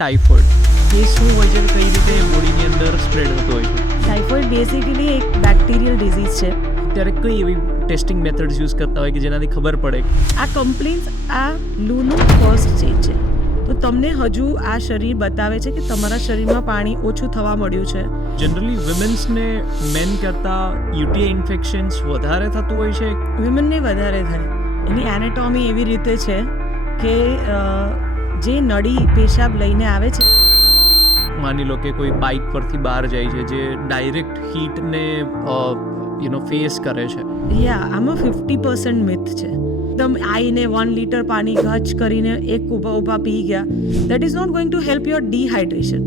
Typhoid એ શું હોય છે, કઈ રીતે બોડીની અંદર સ્પ્રેડ થતો હોય છે? ટાઇફોઇડ બેસિકલી એક બેક્ટેરિયલ ડિઝીઝ છે. ત્યારે કઈ એવી ટેસ્ટિંગ મેથડ્સ યુઝ કરતા હોય કે જેનાથી ખબર પડે? આ કમ્પ્લેન્સ આ લૂનું ફર્સ્ટ સ્ટેજ છે. તો તમને હજુ આ શરીર બતાવે છે કે તમારા શરીરમાં પાણી ઓછું થવા મળ્યું છે. જનરલી વિમેન્સને મેન કરતાં યુટીઆઈ ઇન્ફેક્શન્સ વધારે થતું હોય છે. વિમેનને વધારે થાય. એની એનેટોમી એવી રીતે છે કે જે નળી પેશાબ લઈને આવે છે. માની લો કે કોઈ બાઇક પરથી બહાર જાય છે જે ડાયરેક્ટ હીટને ફેસ કરે છે. આમાં 50% મિથ છે. એકદમ આવીને 1 લીટર પાણી ગચ કરીને એક ઊભા પી ગયા, that is not going to help your dehydration.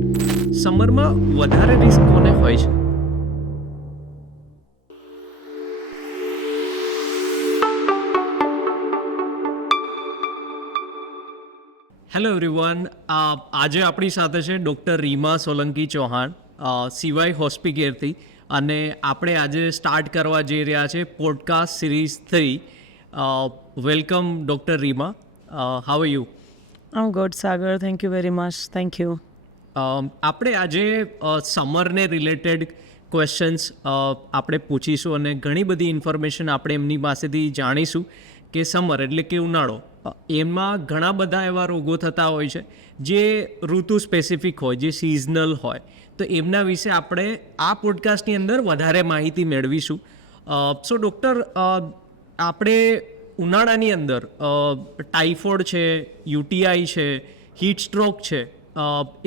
સમરમાં વધારે રિસ્ક કોને હોય છે? હેલો એવરીવન, આજે આપણી સાથે છે ડૉક્ટર રીમા સોલંકી ચૌહાણ, CY હોસ્પિકેરથી, અને આપણે આજે સ્ટાર્ટ કરવા જઈ રહ્યા છે podcast series 3. Welcome doctor Reema, how are you? I'm good Sagar, thank you very much. Thank you. આપણે આજે સમરને રિલેટેડ ક્વેશ્ચન્સ આપણે પૂછીશું અને ઘણી બધી ઇન્ફોર્મેશન આપણે એમની પાસેથી જાણીશું કે સમર એટલે કે ઉનાળો, એમાં ઘણા બધા એવા રોગો થતા હોય છે જે ઋતુ સ્પેસિફિક હોય, જે સિઝનલ હોય. તો એમના વિશે આપણે આ પોડકાસ્ટની અંદર વધારે માહિતી મેળવીશું. સો ડૉક્ટર, આપણે ઉનાળાની અંદર ટાઇફોઇડ છે, યુટીઆઈ છે, હીટ સ્ટ્રોક છે,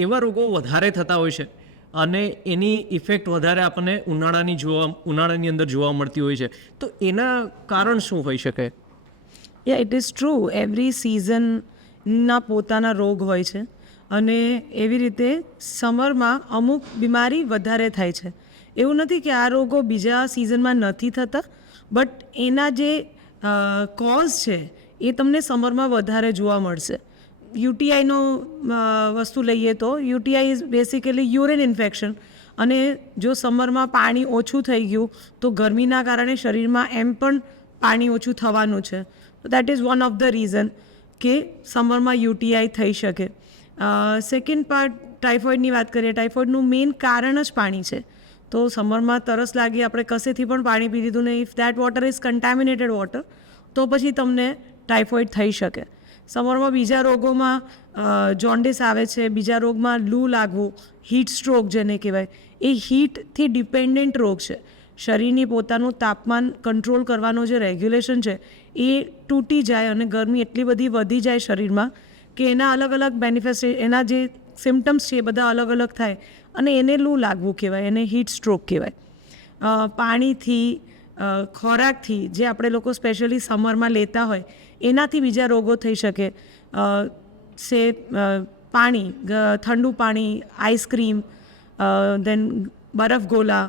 એવા રોગો વધારે થતા હોય છે અને એની ઇફેક્ટ વધારે આપણને ઉનાળાની અંદર જોવા મળતી હોય છે. તો એના કારણ શું હોઈ શકે? It is true. એવરી સિઝનના પોતાના રોગ હોય છે અને એવી રીતે સમરમાં અમુક બીમારી વધારે થાય છે. એવું નથી કે આ રોગો બીજા સિઝનમાં નથી થતા, બટ એના જે કોઝ છે એ તમને સમરમાં વધારે જોવા મળશે. યુટીઆઈનો વસ્તુ લઈએ તો UTI is basically urine infection, અને જો સમરમાં પાણી ઓછું થઈ ગયું તો ગરમીના કારણે શરીરમાં એમ પણ પાણી ઓછું થવાનું છે. તો that is one of the reason કે સમરમાં યુટીઆઈ થઈ શકે. સેકન્ડ પાર્ટ, ટાઇફોઇડની વાત કરીએ. ટાઇફોઇડનું મેઇન કારણ જ પાણી છે. તો સમરમાં તરસ લાગી, આપણે કશેથી પણ પાણી પી લીધું ને if that water is contaminated water, તો પછી તમને ટાઇફોઇડ થઈ શકે. સમરમાં બીજા રોગોમાં જોન્ડિસ આવે છે, બીજા રોગમાં લૂ લાગવું, હીટ સ્ટ્રોક જેને કહેવાય, એ હીટથી ડિપેન્ડન્ટ રોગ છે. શરીરની પોતાનું તાપમાન કંટ્રોલ કરવાનો જે રેગ્યુલેશન છે એ તૂટી જાય અને ગરમી એટલી બધી વધી જાય શરીરમાં કે એના અલગ અલગ એના જે સિમ્ટમ્સ છે એ બધા અલગ અલગ થાય અને એને લૂ લાગવું કહેવાય, એને હીટ સ્ટ્રોક કહેવાય. પાણીથી, ખોરાકથી, જે આપણે લોકો સ્પેશિયલી સમરમાં લેતા હોય એનાથી બીજા રોગો થઈ શકે. પાણી, ઠંડુ પાણી, આઈસ્ક્રીમ, દેન બરફ ગોલા,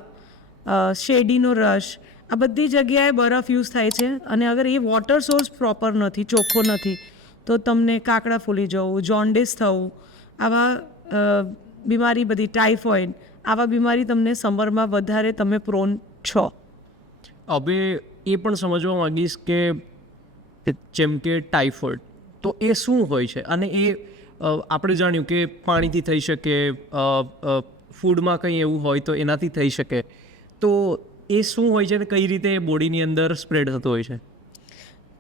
શેરડીનો રસ, આ બધી જગ્યાએ બરફ યુઝ થાય છે અને અગર એ વોટર સોર્સ પ્રોપર નથી, ચોખ્ખો નથી, તો તમને કાકડા ફૂલી જવું, જોન્ડિસ થવું, આવા બીમારી બધી, ટાઇફોઇડ, આવા બીમારી તમને સમરમાં વધારે તમે પ્રોન છો. હવે એ પણ સમજવા માંગીશ કે જેમ કે ટાઇફોઇડ, તો એ શું હોય છે? અને એ આપણે જાણ્યું કે પાણીથી થઈ શકે, ફૂડમાં કંઈ એવું હોય તો એનાથી થઈ શકે. તો એ શું હોય છે અને કઈ રીતે બોડીની અંદર સ્પ્રેડ થતો હોય છે?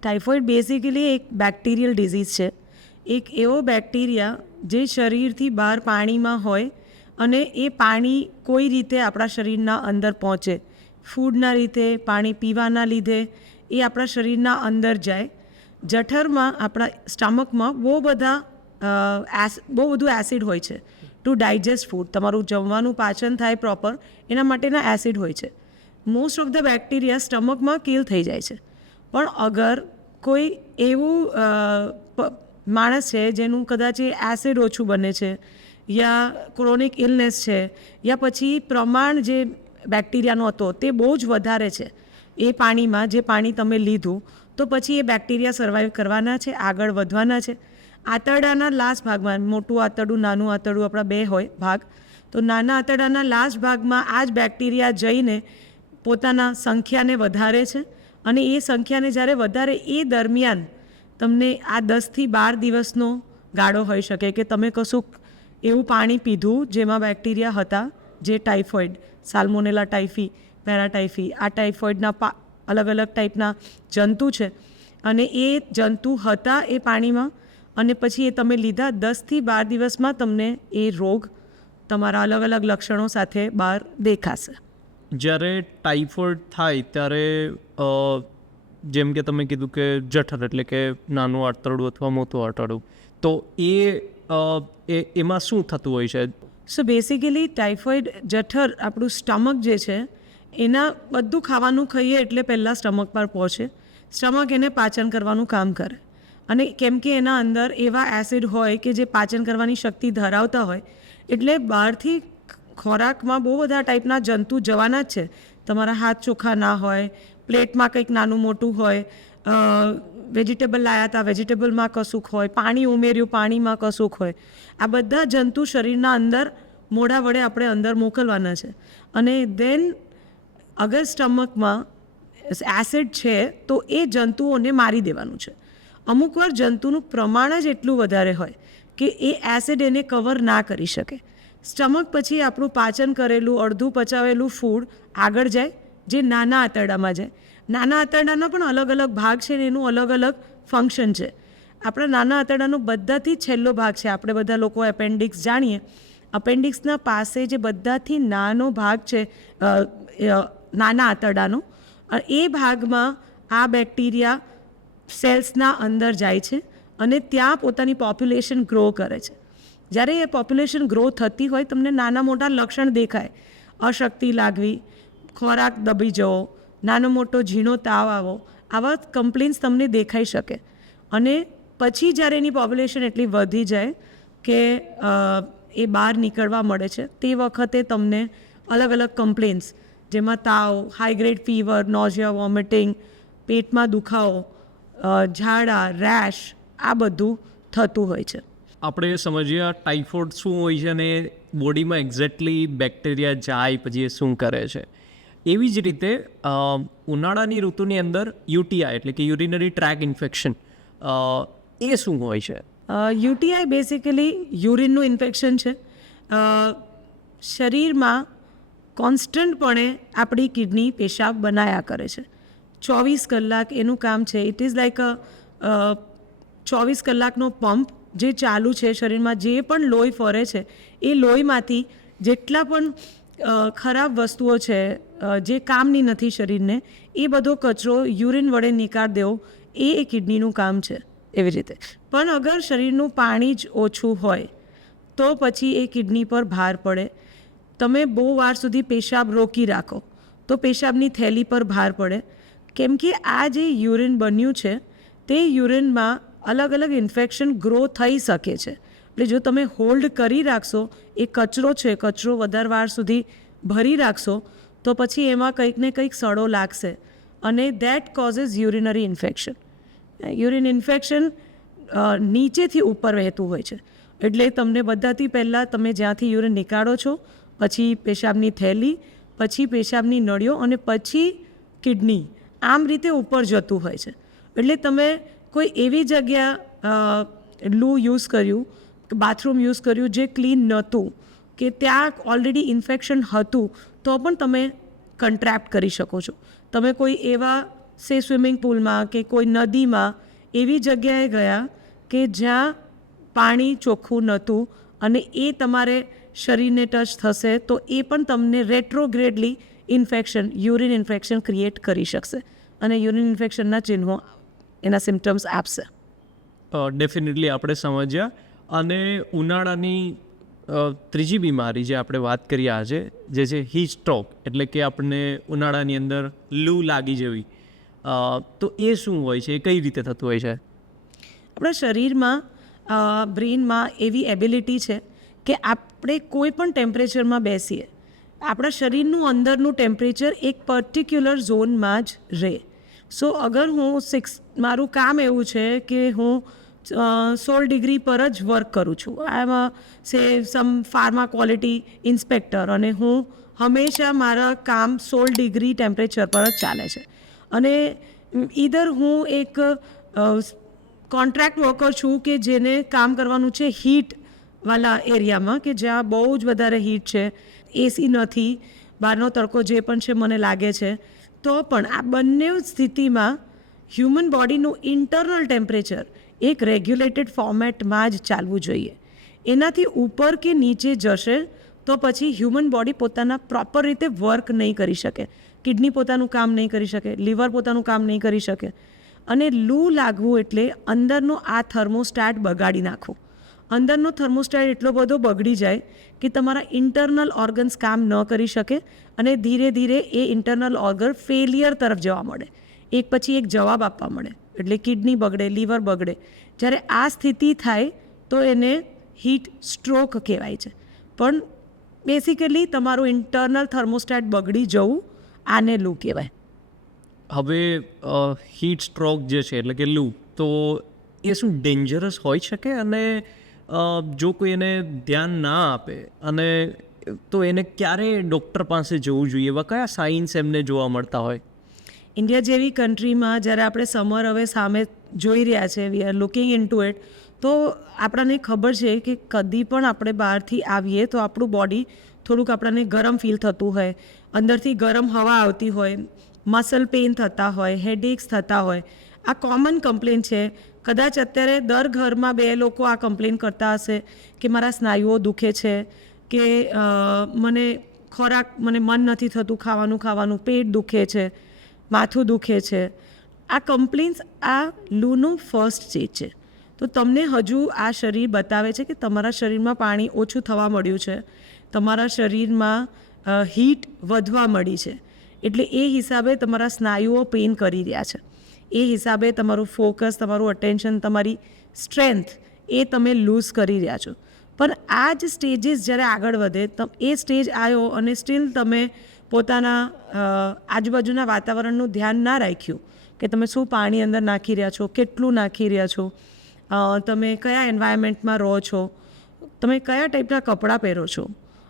ટાઇફોઇડ બેસિકલી એક બેક્ટેરિયલ ડિઝીઝ છે. એક એવો બેક્ટેરિયા જે શરીરથી બહાર પાણીમાં હોય અને એ પાણી કોઈ રીતે આપણા શરીરના અંદર પહોંચે, ફૂડના રીતે, પાણી પીવાના લીધે એ આપણા શરીરના અંદર જાય. જઠરમાં, આપણા સ્ટમકમાં બહુ બધું એસિડ હોય છે ટુ ડાયજેસ્ટ ફૂડ. તમારું જમવાનું પાચન થાય પ્રોપર, એના માટેના એસિડ હોય છે. મોસ્ટ ઓફ ધ બેક્ટેરિયા સ્ટમકમાં કિલ થઈ જાય છે. પણ અગર કોઈ એવું માણસ છે જેનું કદાચ એ એસિડ ઓછું બને છે, યા ક્રોનિક ઇલનેસ છે, યા પછી પ્રમાણ જે બેક્ટેરિયાનો હતો તે બહુ જ વધારે છે એ પાણીમાં, જે પાણી તમે લીધું, તો પછી એ બેક્ટેરિયા સર્વાઈવ કરવાના છે, આગળ વધવાના છે. આંતરડાના લાસ્ટ ભાગમાં, મોટું આંતરડું, નાનું આંતરડું, આપણા બે હોય ભાગ, તો નાના આંતરડાના લાસ્ટ ભાગમાં આ જ બેક્ટેરિયા જઈને પોતાના સંખ્યાને વધારે છે અને એ સંખ્યાને જ્યારે વધારે, એ દરમિયાન તમને આ 10 થી 12 દિવસનો ગાળો હોઈ શકે કે તમે કશુંક એવું પાણી પીધું જેમાં બેક્ટેરિયા હતા, જે ટાઇફોઇડ, સાલ્મોનેલા ટાઇફી, પેરાટાઇફી, આ ટાઇફોઇડના અલગ અલગ ટાઈપના જંતુ છે, અને એ જંતુ હતા એ પાણીમાં, અને પછી એ તમે લીધા 10થી 12 દિવસમાં તમને એ રોગ તમારા અલગ અલગ લક્ષણો સાથે બહાર દેખાશે. જ્યારે ટાઇફોઇડ થાય ત્યારે જેમ કે તમે કીધું કે જઠર એટલે કે નાનું આંતરડું અથવા મોટું આંતરડું, તો એમાં શું થતું હોય છે? સો બેસિકલી ટાઇફોઇડ જઠર, આપણું સ્ટમક જે છે એના બધું ખાવાનું ખાઈએ એટલે પહેલાં સ્ટમક પર પહોંચે, સ્ટમક એને પાચન કરવાનું કામ કરે, અને કેમ કે એના અંદર એવા એસિડ હોય કે જે પાચન કરવાની શક્તિ ધરાવતા હોય, એટલે બહારથી ખોરાકમાં બહુ બધા ટાઈપના જંતુ જવાના જ છે. તમારા હાથ ચોખ્ખા ના હોય, પ્લેટમાં કંઈક નાનું મોટું હોય, વેજીટેબલ લાયા હતા વેજીટેબલમાં કશુંક હોય, પાણી ઉમેર્યું પાણીમાં કશુંક હોય, આ બધા જંતુ શરીરના અંદર મોઢા વડે આપણે અંદર મોકલવાના છે. અને દેન અગર સ્ટમકમાં એસિડ છે તો એ જંતુઓને મારી દેવાનું છે. અમુક વાર જંતુનું પ્રમાણ જ એટલું વધારે હોય કે એ એસિડ એને કવર ના કરી શકે. સ્ટમક પછી આપણું પાચન કરેલું અડધું પચાવેલું ફૂડ આગળ જાય, જે નાના આંતરડામાં જાય. નાના આંતરડાના પણ અલગ અલગ ભાગ છે ને એનું અલગ અલગ ફંક્શન છે. આપણા નાના આંતરડાનો બધાથી છેલ્લો ભાગ છે, આપણે બધા લોકો એપેન્ડિક્સ જાણીએ, અપેન્ડિક્સના પાસે જે બધાથી નાનો ભાગ છે નાના આંતરડાનો, એ ભાગમાં આ બેક્ટેરિયા સેલ્સના અંદર જાય છે અને ત્યાં પોતાની પોપ્યુલેશન ગ્રો કરે છે. જ્યારે એ પોપ્યુલેશન ગ્રો થતી હોય તમને નાના મોટા લક્ષણ દેખાય, અશક્તિ લાગવી, ખોરાક દબી જવો, નાનો મોટો ઝીણો તાવ આવો, આવા કમ્પ્લેન્ટ્સ તમને દેખાઈ શકે. અને પછી જ્યારે એની પોપ્યુલેશન એટલી વધી જાય કે એ બહાર નીકળવા મળે છે, તે વખતે તમને અલગ અલગ કમ્પ્લેન્ટ્સ, જેમાં તાવ, હાઈ ગ્રેડ ફીવર, નોઝિયા, વોમિટિંગ, પેટમાં દુખાવો, ઝાડા, રેશ, આ બધું થતું હોય છે. આપણે સમજીએ ટાઇફોઇડ શું હોય છે અને બોડીમાં એક્ઝેક્ટલી બેક્ટેરિયા જાય પછી એ શું કરે છે. એવી જ રીતે ઉનાળાની ઋતુની અંદર યુટીઆઈ એટલે કે યુરિનરી ટ્રેક ઇન્ફેક્શન, એ શું હોય છે? યુટીઆઈ બેસિકલી યુરિનનું ઇન્ફેક્શન છે. શરીરમાં કોન્સ્ટન્ટપણે આપણી કિડની પેશાબ બનાયા કરે છે. 24 કલાક એનું કામ છે. ઇટ ઇઝ લાઈક 24 કલાકનો પંપ જે ચાલુ છે શરીરમાં. જે પણ લોહી ફરે છે એ લોહીમાંથી જેટલા પણ ખરાબ વસ્તુઓ છે જે કામની નથી શરીરને, એ બધો કચરો યુરિન વડે નિકાળ દેવો એ કિડનીનું કામ છે. એવી રીતે પણ અગર શરીરનું પાણી જ ઓછું હોય તો પછી એ કિડની પર ભાર પડે. તમે બહુ વાર સુધી પેશાબ રોકી રાખો તો પેશાબની થેલી પર ભાર પડે, કેમ કે આ જે યુરિન બન્યું છે તે યુરિનમાં અલગ અલગ ઇન્ફેક્શન ગ્રો થઈ શકે છે. એટલે જો તમે હોલ્ડ કરી રાખશો, એ કચરો છે, કચરો વધારે વાર સુધી ભરી રાખશો તો પછી એમાં કંઈક ને કંઈક સડો લાગશે અને that causes urinary infection. Urine infection નીચેથી ઉપર વહેતું હોય છે. એટલે તમને બધાથી પહેલાં તમે જ્યાંથી યુરિન નીકાળો છો, પછી પેશાબની થેલી, પછી પેશાબની નળીઓ અને પછી કિડની, આમ રીતે ઉપર જતું હોય છે. એટલે તમે કોઈ એવી જગ્યા લૂ યુઝ કર્યું, બાથરૂમ યુઝ કર્યું જે ક્લીન નહોતું, કે ત્યાં ઓલરેડી ઇન્ફેક્શન હતું, તો પણ તમે કન્ટ્રેક્ટ કરી શકો છો. તમે કોઈ એવા સ્વિમિંગ પુલમાં કે કોઈ નદીમાં એવી જગ્યાએ ગયા કે જ્યાં પાણી ચોખ્ખું નહોતું અને એ તમારે શરીરને ટચ થશે તો એ પણ તમને રેટ્રોગ્રેડલી ઇન્ફેક્શન, યુરિન ઇન્ફેક્શન ક્રિએટ કરી શકશે અને યુરિન ઇન્ફેક્શનના ચિહ્નો, એના સિમ્ટમ્સ આપશે. ડેફિનેટલી આપણે સમજ્યા. અને ઉનાળાની ત્રીજી બીમારી જે આપણે વાત કરીએ આજે, જે છે હીટ સ્ટ્રોક, એટલે કે આપણને ઉનાળાની અંદર લૂ લાગી જવી, તો એ શું હોય છે, એ કઈ રીતે થતું હોય છે? આપણા શરીરમાં, બ્રેઇનમાં એવી એબિલિટી છે કે આપણે કોઈ પણ ટેમ્પરેચરમાં બેસીએ, આપણા શરીરનું અંદરનું ટેમ્પરેચર એક પર્ટિક્યુલર ઝોનમાં જ રહે. સો અગર મારું કામ એવું છે કે હું 16 ડિગ્રી પર જ વર્ક કરું છું, આઈ એમ સમ ફાર્મા ક્વોલિટી ઇન્સ્પેક્ટર, અને હું હંમેશા મારા કામ 16 ડિગ્રી ટેમ્પરેચર પર જ ચાલે છે. અને ઈધર હું એક કોન્ટ્રાક્ટ વર્કર છું કે જેને કામ કરવાનું છે હીટ વાળા એરિયામાં કે જ્યાં બહુ જ વધારે હીટ છે, એસી નથી, બહારનો તડકો જે પણ છે મને લાગે છે, તો પણ આ બંને સ્થિતિમાં હ્યુમન બોડીનું ઇન્ટરનલ ટેમ્પરેચર એક રેગ્યુલેટેડ ફોર્મેટમાં જ ચાલવું જોઈએ. એનાથી ઉપર કે નીચે જશે તો પછી હ્યુમન બોડી પોતાના પ્રોપર રીતે વર્ક નહીં કરી શકે, કિડની પોતાનું કામ નહીં કરી શકે, લીવર પોતાનું કામ નહીં કરી શકે. અને લૂ લાગવું એટલે અંદરનો આ થર્મોસ્ટેટ બગાડી નાખવું. અંદરનો થર્મોસ્ટેટ એટલો બધો બગડી જાય કે તમારા ઇન્ટરનલ ઓર્ગન્સ કામ ન કરી શકે અને ધીરે ધીરે એ ઇન્ટરનલ ઓર્ગન ફેલિયર તરફ જવા મળે, એક પછી એક જવાબ આપવા મળે, એટલે કિડની બગડે, લીવર બગડે. જ્યારે આ સ્થિતિ થાય તો એને હીટ સ્ટ્રોક કહેવાય છે. પણ બેસિકલી તમારું ઇન્ટરનલ થર્મોસ્ટેટ બગડી જવું આને લૂ કહેવાય. હવે હીટ સ્ટ્રોક જે છે એટલે કે લૂ, તો એ શું ડેન્જરસ હોઈ શકે? અને જો કોઈ એને ધ્યાન ના આપે અને તો એને ક્યારે ડૉક્ટર પાસે જવું જોઈએ? એવા કયા સાઇન્સ એમને જોવા મળતા હોય? ઇન્ડિયા જેવી કન્ટ્રીમાં જ્યારે આપણે સમર હવે સામે જોઈ રહ્યા છે, we are looking into it, તો આપણને ખબર છે કે કદી પણ આપણે બહારથી આવીએ તો આપણું બોડી થોડુંક આપણને ગરમ ફીલ થતું હોય, અંદરથી ગરમ હવા આવતી હોય, મસલ પેઇન થતા હોય, હેડેક્સ થતા હોય. આ કોમન કમ્પ્લેન છે. કદાચ અત્યારે દર ઘરમાં 2 લોકો આ કમ્પ્લેન કરતા હશે કે મારા સ્નાયુઓ દુખે છે, કે મને મન નથી થતું ખાવાનું, પેટ દુખે છે, માથું દુખે છે. આ કમ્પ્લેન્સ આ લૂનું ફર્સ્ટ સ્ટેજ છે. તો તમને હજુ આ શરીર બતાવે છે કે તમારા શરીરમાં પાણી ઓછું થવા મળ્યું છે, તમારા શરીરમાં હીટ વધવા મળી છે, એટલે એ હિસાબે તમારા સ્નાયુઓ પેઇન કરી રહ્યા છે. એ હિસાબે તમારું ફોકસ, તમારું અટેન્શન, તમારી સ્ટ્રેન્થ એ તમે લૂઝ કરી રહ્યા છો. પણ આ જ સ્ટેજીસ જ્યારે આગળ વધે, એ સ્ટેજ આવ્યો અને સ્ટીલ તમે પોતાના આજુબાજુના વાતાવરણનું ધ્યાન ના રાખ્યું કે તમે શું પાણી અંદર નાખી રહ્યા છો, કેટલું નાખી રહ્યા છો, તમે કયા એન્વાયરમેન્ટમાં રહો છો, તમે કયા ટાઈપના કપડાં પહેરો છો,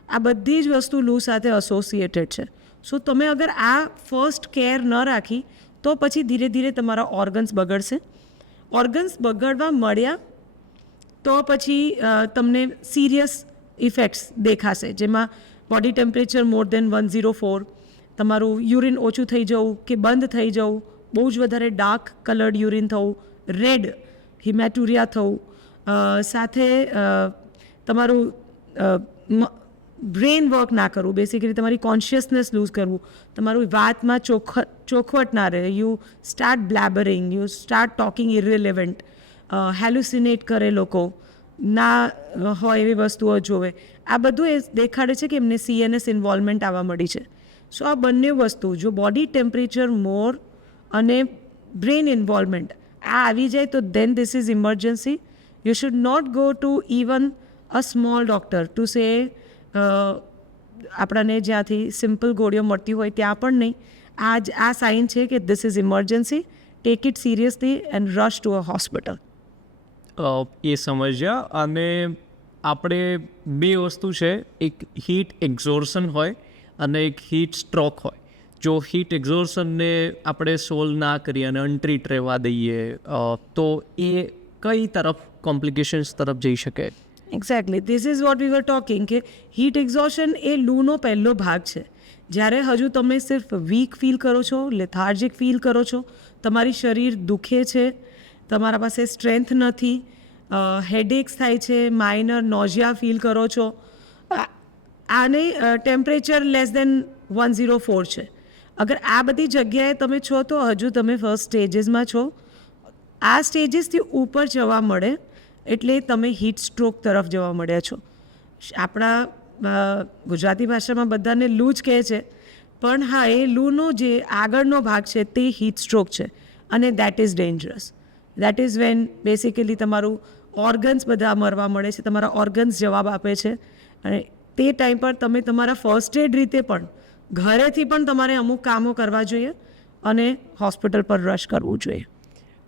આ બધી જ વસ્તુ લૂ સાથે એસોસિએટેડ છે. સો તમે અગર આ ફર્સ્ટ કેર ન રાખી તો પછી ધીરે ધીરે તમારા ઓર્ગન્સ બગડશે. ઓર્ગન્સ બગડવા મળ્યા તો પછી તમને સિરિયસ ઇફેક્ટ્સ દેખાશે, જેમાં બોડી ટેમ્પરેચર મોર દેન 104, તમારું યુરિન ઓછું થઈ જવું કે બંધ થઈ જવું, બહુ જ વધારે ડાર્ક કલર્ડ યુરિન થવું, રેડ હિમેટુરિયા થવું, સાથે તમારું બ્રેન વર્ક ના કરવું, બેસિકલી તમારી કોન્શિયસનેસ લૂઝ કરવું, તમારું વાતમાં ચોખવટ ના રહે, you start blabbering, you start talking irrelevant, hallucinate કરે લોકો, ના હોય એવી વસ્તુઓ જોવે. આ બધું એ દેખાડે છે કે એમને CNS ઇન્વોલ્વમેન્ટ આવવા મળી છે. સો આ બંને વસ્તુ, જો બોડી ટેમ્પરેચર મોર અને બ્રેન ઇન્વોલ્વમેન્ટ આ આવી જાય તો then this is emergency. You should not go to even a small doctor to say આપણને જ્યાંથી સિમ્પલ ગોળીઓ મળતી હોય ત્યાં પણ નહીં. આ સાઇન છે કે this is emergency, take it seriously and rush to a hospital. એ સમજ્યા. અને આપણે 2 વસ્તુ છે, એક હીટ એક્ઝોર્શન હોય અને એક હીટ સ્ટ્રોક હોય. જો હીટ એક્ઝોર્શનને આપણે સોલ્વ ના કરીએ અને અનટ્રીટ રહેવા દઈએ તો એ કઈ તરફ કોમ્પ્લિકેશન્સ તરફ જઈ શકે? Exactly, this is what we were talking કે હીટ એક્ઝોશન એ લૂનો પહેલો ભાગ છે. જ્યારે હજુ તમે સિર્ફ વીક ફીલ કરો છો, લેથાર્જિક ફીલ કરો છો, તમારી શરીર દુખે છે, તમારા પાસે સ્ટ્રેન્થ નથી, હેડેક્સ થાય છે, માઇનર નોઝિયા ફીલ કરો છો, આને ટેમ્પરેચર લેસ દેન 104 છે. અગર આ બધી જગ્યાએ તમે છો તો હજુ તમે ફર્સ્ટ સ્ટેજીસમાં છો. આ સ્ટેજીસથી ઉપર જવા મળે એટલે તમે હીટ સ્ટ્રોક તરફ જવા મળ્યા છો. આપણા ગુજરાતી ભાષામાં બધાને લૂ જ કહે છે, પણ હા, એ લૂનો જે આગળનો ભાગ છે તે હીટ સ્ટ્રોક છે અને that is dangerous. That is when basically તમારું ઓર્ગન્સ બધા મરવા મળે છે, તમારા ઓર્ગન્સ જવાબ આપે છે. અને તે ટાઈમ પર તમે તમારા ફર્સ્ટ એડ રીતે પણ ઘરેથી પણ તમારે અમુક કામો કરવા જોઈએ અને હોસ્પિટલ પર રશ કરવું જોઈએ.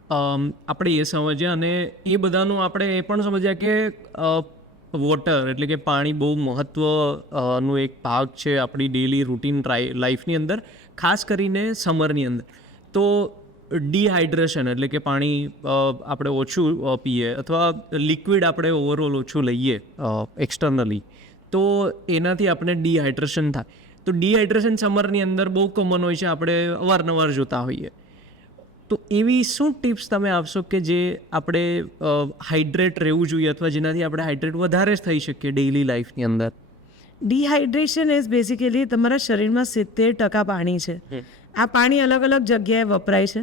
આપણે એ સમજ્યા અને એ બધાનું આપણે એ પણ સમજ્યા કે વોટર એટલે કે પાણી બહુ મહત્ત્વનું એક ભાગ છે આપણી ડેલી રૂટીન લાઈફની અંદર, ખાસ કરીને સમરની અંદર. તો ડિહાઇડ્રેશન એટલે કે પાણી આપણે ઓછું પીએ અથવા લિક્વિડ આપણે ઓવરઓલ ઓછું લઈએ એક્સટર્નલી, તો એનાથી આપણે ડિહાઇડ્રેશન થાય. તો ડિહાઇડ્રેશન સમરની અંદર બહુ કોમન હોય છે, આપણે અવારનવાર જોતા હોઈએ. તો એવી શું ટિપ્સ તમે આપશો કે જે આપણે હાઇડ્રેટ રહેવું જોઈએ અથવા જેનાથી આપણે હાઇડ્રેટ વધારે થઈ શકીએ ડેઇલી લાઈફની અંદર? ડિહાઇડ્રેશન ઇઝ બેઝિકલી તમારા શરીરમાં 70% પાણી છે. આ પાણી અલગ અલગ જગ્યાએ વપરાય છે.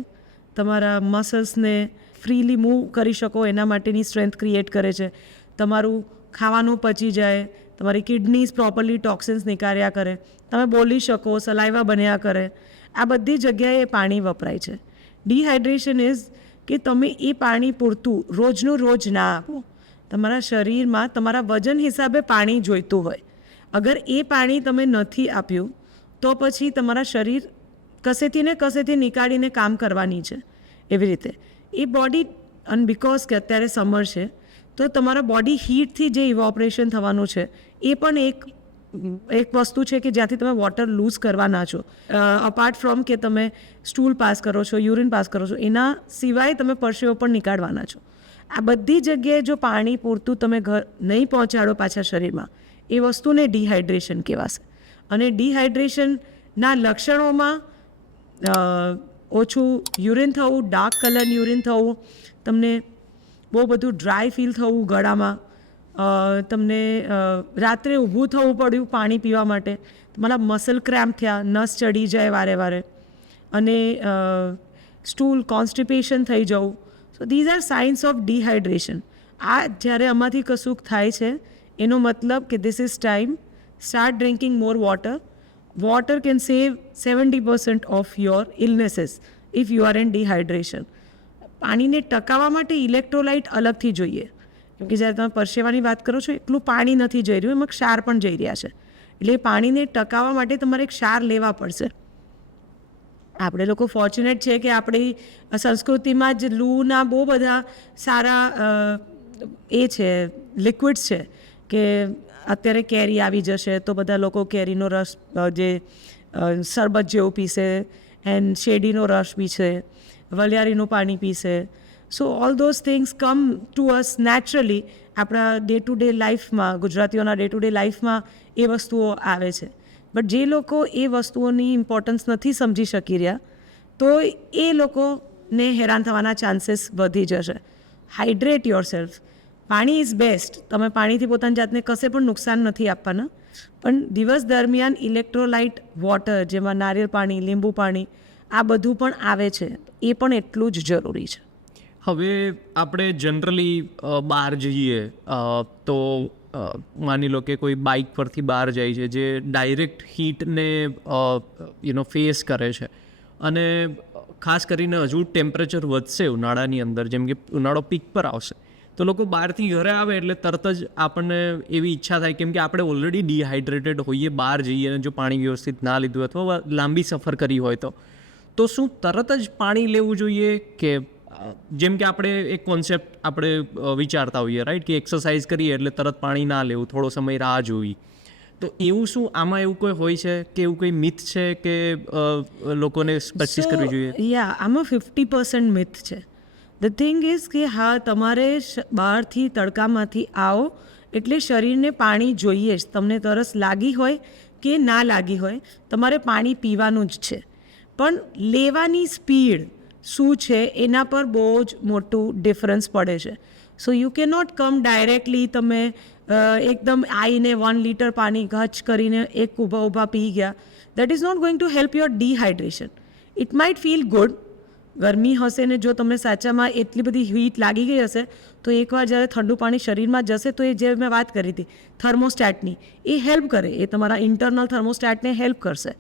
તમારા મસલ્સને ફ્રીલી મૂવ કરી શકો એના માટેની સ્ટ્રેન્થ ક્રિએટ કરે છે. તમારું ખાવાનું પચી જાય, તમારી કિડનીઝ પ્રોપરલી ટોક્સિન્સ નીકાળ્યા કરે, તમે બોલી શકો, સલાઈવા બન્યા કરે, આ બધી જગ્યાએ પાણી વપરાય છે. ડિહાઇડ્રેશન ઇઝ કે તમે એ પાણી પૂરતું રોજનું રોજ ના આપો. તમારા શરીરમાં તમારા વજન હિસાબે પાણી જોઈતું હોય. અગર એ પાણી તમે નથી આપ્યું તો પછી તમારા શરીર કશેથી ને કશેથી નીકાળીને કામ કરવાની છે. એવી રીતે એ બોડી, અને બિકોઝ કે અત્યારે સમર છે તો તમારા બોડી હીટથી જે ઇવોપરેશન થવાનું છે એ પણ એક વસ્તુ છે કે જ્યાંથી તમે વોટર લૂઝ કરવાના છો. અપાર્ટ ફ્રોમ કે તમે સ્ટૂલ પાસ કરો છો, યુરિન પાસ કરો છો, એના સિવાય તમે પરસેવો પણ નીકાળવાના છો. આ બધી જગ્યાએ જો પાણી પૂરતું તમે નહીં પહોંચાડો પાછા શરીરમાં, એ વસ્તુને ડિહાઇડ્રેશન કહેવાશે. અને ડિહાઇડ્રેશનના લક્ષણોમાં ઓછું યુરિન થવું, ડાર્ક કલર યુરિન થવું, તમને બહુ બધું ડ્રાય ફીલ થવું ગળામાં, તમને રાત્રે ઊભું થવું પડ્યું પાણી પીવા માટે, તમારા મસલ ક્રેમ્પ થયા, નસ ચડી જાય વારે વારે, અને સ્ટૂલ કોન્સ્ટિપેશન થઈ જવું. સો these are science of dehydration. આ જ્યારે આમાંથી કશુંક થાય છે એનો મતલબ કે this is time start drinking more water. Water can save 70% of your illnesses if you are in dehydration. પાણીને ટકાવવા માટે ઇલેક્ટ્રોલાઇટ અલગથી જોઈએ, કેમ કે જ્યારે તમે પરસેવાની વાત કરો છો એટલું પાણી નથી જઈ રહ્યું, એમાં ક્ષાર પણ જઈ રહ્યા છે. એટલે એ પાણીને ટકાવવા માટે તમારે ક્ષાર લેવા પડશે. આપણે લોકો ફોર્ચ્યુનેટ છે કે આપણી સંસ્કૃતિમાં જ લૂના બહુ બધા સારા એ છે લિક્વિડ્સ છે કે અત્યારે કેરી આવી જશે તો બધા લોકો કેરીનો રસ જે શરબત જેવું પીશે, એન્ડ શેરડીનો રસ પીશે, વલિયારીનું પાણી પીશે. So all those things come to us naturally. આપણા ડે ટુ ડે લાઈફમાં, ગુજરાતીઓના ડે ટુ ડે લાઈફમાં એ વસ્તુઓ આવે છે. બટ જે લોકો એ વસ્તુઓની ઇમ્પોર્ટન્સ નથી સમજી શકી રહ્યા તો એ લોકોને હેરાન થવાના ચાન્સીસ વધી જશે. Hydrate your self. પાણી ઇઝ બેસ્ટ. તમે પાણીથી પોતાની જાતને કશે પણ નુકસાન નથી આપવાના, પણ દિવસ દરમિયાન ઇલેક્ટ્રોલાઇટ વોટર, જેમાં નારિયેળ પાણી, લીંબુ પાણી, આ બધું પણ આવે છે, એ પણ એટલું જ જરૂરી છે. હવે આપણે જનરલી બહાર જઈએ તો માની લો કે કોઈ બાઇક પરથી બહાર જાય છે જે ડાયરેક્ટ હીટને ફેસ કરે છે, અને ખાસ કરીને હજુ ટેમ્પરેચર વધશે ઉનાળાની અંદર, જેમ કે ઉનાળો પીક પર આવશે, તો લોકો બહારથી ઘરે આવે એટલે તરત જ આપણને એવી ઈચ્છા થાય, કેમ કે આપણે ઓલરેડી ડિહાઇડ્રેટેડ હોઈએ, બહાર જઈએ અને જો પાણી વ્યવસ્થિત ના લીધું અથવા લાંબી સફર કરી હોય તો શું તરત જ પાણી લેવું જોઈએ? કે જેમ કે આપણે એક કોન્સેપ્ટ આપણે વિચારતા હોઈએ રાઈટ, કે એક્સરસાઇઝ કરીએ એટલે તરત પાણી ના લેવું, થોડો સમય રાહ જોવી. તો એવું શું આમાં એવું કોઈ હોય છે કે એવું કોઈ મિથ છે કે લોકોને પ્રેક્ટિસ કરવી જોઈએ? યા, આમાં 50% મિથ છે. ધ થિંગ ઇઝ કે હા, તમારે બહારથી તડકામાંથી આવો એટલે શરીરને પાણી જોઈએ જ. તમને તરસ લાગી હોય કે ના લાગી હોય, તમારે પાણી પીવાનું જ છે. પણ લેવાની સ્પીડ શું છે એના પર બહુ જ મોટું ડિફરન્સ પડે છે. સો યુ કે નોટ કમ ડાયરેક્ટલી તમે એકદમ આવીને 1 લીટર પાણી ગચ કરીને એક ઊભા પી ગયા. That is not going to help your dehydration. It might feel good. ગરમી હશે ને જો તમને સાચામાં એટલી બધી હીટ લાગી ગઈ હશે તો એકવાર જ્યારે ઠંડુ પાણી શરીરમાં જશે તો એ જે મેં વાત કરી હતી થર્મોસ્ટેટની, એ હેલ્પ કરે, એ તમારા ઇન્ટરનલ થર્મોસ્ટેટને હેલ્પ કરશે.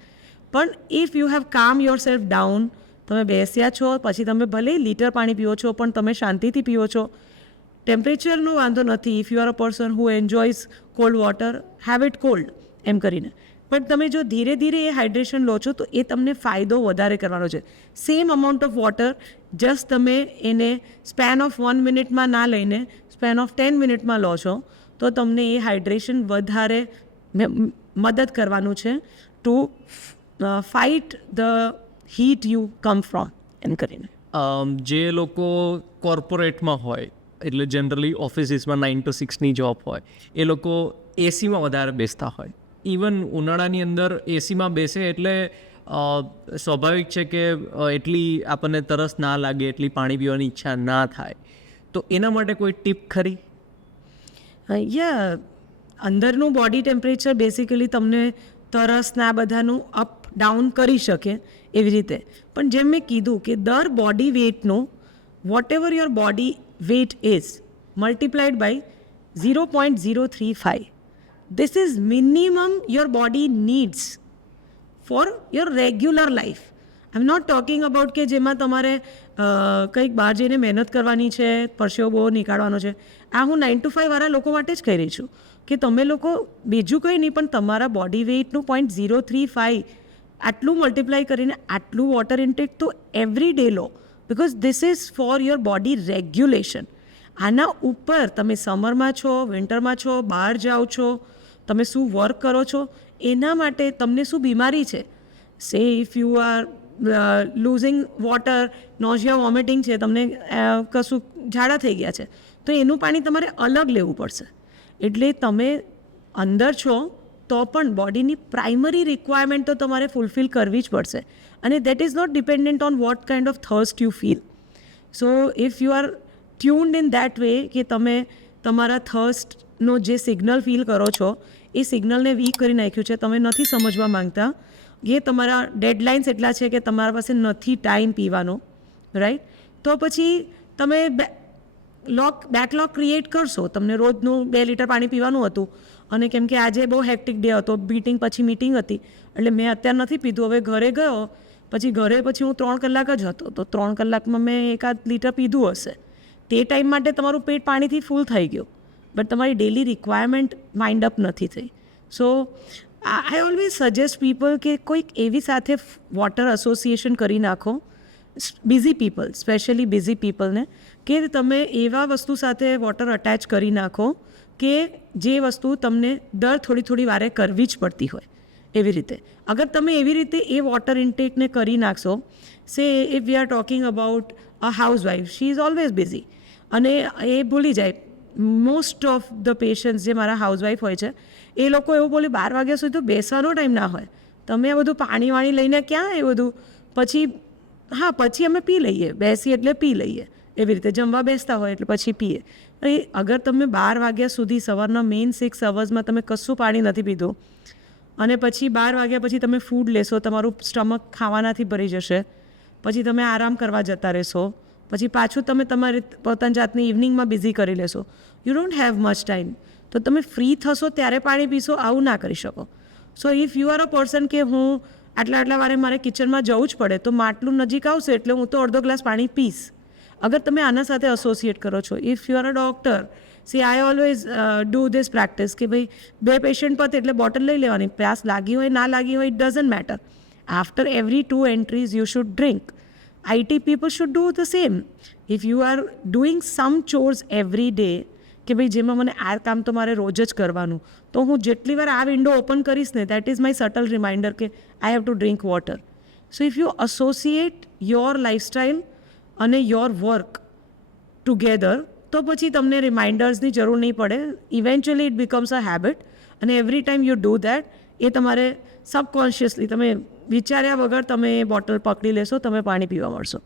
પણ ઇફ યુ હેવ કામ યોર સેલ્ફ ડાઉન, તમે બેસ્યા છો, પછી તમે ભલે લીટર પાણી પીવો છો પણ તમે શાંતિથી પીવો છો, ટેમ્પરેચરનો વાંધો નથી. If you are a person who enjoys cold water, have it cold એમ કરીને. પણ તમે જો ધીરે ધીરે એ હાઇડ્રેશન લો છો તો એ તમને ફાયદો વધારે કરવાનો છે. Same amount of water just તમે એને સ્પેન ઓફ 1 મિનિટમાં ના લઈને સ્પેન ઓફ 10 મિનિટમાં લો છો તો તમને એ હાઇડ્રેશન વધારે મદદ કરવાનું છે to fight the heat you come from એમ કરીને. જે લોકો કોર્પોરેટમાં હોય એટલે જનરલી ઓફિસીસમાં 9 to 6ની જોબ હોય એ લોકો એસીમાં વધારે બેસતા હોય. ઇવન ઉનાળાની અંદર એસીમાં બેસે એટલે સ્વાભાવિક છે કે એટલી આપણને તરસ ના લાગે, એટલી પાણી પીવાની ઈચ્છા ના થાય. તો એના માટે કોઈ ટીપ ખરી? અંદરનું બોડી ટેમ્પરેચર બેસિકલી તમને તરસના બધાનું અપ ડાઉન કરી શકે એવી રીતે. પણ જેમ મેં કીધું કે દર બોડી વેઇટનું whatever your body weight is multiplied by 0.035. This is minimum your body needs for your regular life. I'm not talking about કે જેમાં તમારે કંઈક બહાર જઈને મહેનત કરવાની છે, પરસેવો બહુ નીકાળવાનો છે. આ હું 9 to 5 વાળા લોકો માટે જ કહી રહી છું કે તમે લોકો બીજું કંઈ નહીં પણ તમારા બોડી વેઇટનું 0.035 આટલું મલ્ટીપ્લાય કરીને આટલું વોટર ઇન્ટેક તો એવરી ડે લો, because this is for your body regulation. આના ઉપર તમે સમરમાં છો, વિન્ટરમાં છો, બહાર જાઓ છો, તમે શું વર્ક કરો છો, એના માટે તમને શું બીમારી છે, say if you are losing water, nausea, vomiting છે, તમને કશું ઝાડા થઈ ગયા છે, તો એનું પાણી તમારે અલગ લેવું પડશે. એટલે તમે અંદર છો તો પણ બોડીની પ્રાઇમરી રિક્વાયરમેન્ટ તો તમારે ફૂલફિલ કરવી જ પડશે. અને that is not dependent on what kind of thirst you feel. So if you are tuned in that way કે તમે તમારા થર્સ્ટનો જે સિગ્નલ ફીલ કરો છો એ સિગ્નલને વીક કરી નાખ્યું છે, તમે નથી સમજવા માંગતા, એ તમારા ડેડલાઇન્સ એટલા છે કે તમારા પાસે નથી ટાઈમ પીવાનો, રાઈટ, તો પછી તમે બેકલોગ ક્રિએટ કરશો. તમને રોજનું 2 લીટર પાણી પીવાનું હતું અને કેમ કે આજે બહુ હેક્ટિક ડે હતો, મીટિંગ પછી મીટિંગ હતી એટલે મેં અત્યારે નથી પીધું, હવે ઘરે ગયો પછી હું 3 કલાક જ હતો તો 3 કલાકમાં મેં 1 લીટર પીધું હશે. તે ટાઈમ માટે તમારું પેટ પાણીથી ફૂલ થઈ ગયું, બટ તમારી ડેલી રિક્વાયરમેન્ટ વાઇન્ડ અપ નથી થઈ. સો આઈ ઓલવેઝ સજેસ્ટ પીપલ કે કોઈક એવી સાથે વોટર એસોસિએશન કરી નાખો, બિઝી પીપલ, સ્પેશિયલી બિઝી પીપલને, કે તમે એવા વસ્તુ સાથે વોટર અટેચ કરી નાખો કે જે વસ્તુ તમને દર થોડી વારે કરવી જ પડતી હોય એવી રીતે. અગર તમે એવી રીતે એ વોટર ઇન્ટેકને કરી નાખશો, say if we are talking about a housewife, she is always busy અને એ ભૂલી જાય. મોસ્ટ ઓફ ધ પેશન્ટ્સ જે મારા હાઉસવાઇફ હોય છે એ લોકો એવું બોલે 12 વાગ્યા સુધી તો બેસવાનો ટાઈમ ના હોય, તમે આ બધું પાણી લઈને ક્યાં એ બધું, પછી અમે પી લઈએ, બેસી એટલે પી લઈએ, એવી રીતે જમવા બેસતા હોય એટલે પછી પીએ. અગર તમે 12 વાગ્યા સુધી સવારના મેઇન 6 અવર્સમાં તમે કશું પાણી નથી પીધું અને પછી 12 વાગ્યા પછી તમે ફૂડ લેશો, તમારું સ્ટમક ખાવાનાથી ભરી જશે, પછી તમે આરામ કરવા જતા રહેશો, પછી પાછું તમે તમારી પોતાની જાતની ઇવનિંગમાં બિઝી કરી લેશો, you don't have much time. તો તમે ફ્રી થશો ત્યારે પાણી પીશો, આવું ના કરી શકો. સો if you are a person કે હું આટલા વારે મારે કિચનમાં જવું જ પડે તો માટલું નજીક આવશે એટલે હું તો અડધો ગ્લાસ પાણી પીશ. અગર તમે આના સાથે એસોસિએટ કરો છો, if you are a doctor, C I always do this practice કે ભાઈ 2 પેશન્ટ પતે એટલે બોટલ લઈ લેવાની, પ્યાસ લાગી હોય ના લાગી હોય, it doesn't matter. After every 2 entries you should drink. IT people should do the same. If you are doing some chores every day, કે ભાઈ જેમાં મને આ કામ તો મારે રોજ જ કરવાનું, તો હું જેટલી વાર આ વિન્ડો ઓપન કરીશ ને, that is my subtle reminder કે I have to drink water. So if you associate your lifestyle અને યોર વર્ક ટુગેધર, તો પછી તમને રિમાઇન્ડર્સની જરૂર નહીં પડે. Eventually it becomes a habit અને every time you do that, એ તમારે સબકોન્શિયસલી તમે વિચાર્યા વગર તમે એ બોટલ પકડી લેશો, તમે પાણી પીવા મળશો.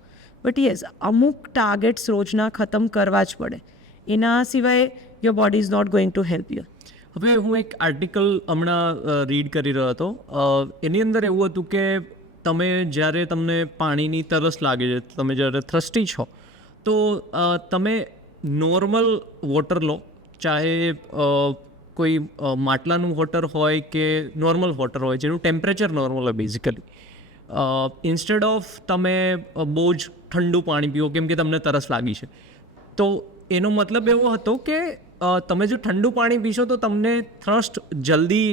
બટ યસ, અમુક ટાર્ગેટ્સ રોજના ખતમ કરવા જ પડે, એના સિવાય your body is not going to help you. હવે હું એક આર્ટિકલ હમણાં રીડ કરી રહ્યો હતો, એની અંદર એવું હતું કે જ્યારે તમને પાણીની તરસ લાગે છે, તમે જ્યારે થ્રસ્ટી છો, તો તમે નોર્મલ વોટર લો, ચાહે કોઈ માટલાનું વોટર હોય કે નોર્મલ વોટર હોય જેનું ટેમ્પરેચર નોર્મલ હોય બેઝિકલી, ઇન્સ્ટેડ ઓફ તમે બહુ જ ઠંડુ પાણી પીવો કેમ કે તમને તરસ લાગી છે. તો એનો મતલબ એવો હતો કે તમે જો ઠંડુ પાણી પીશો તો તમને થ્રસ્ટ જલ્દી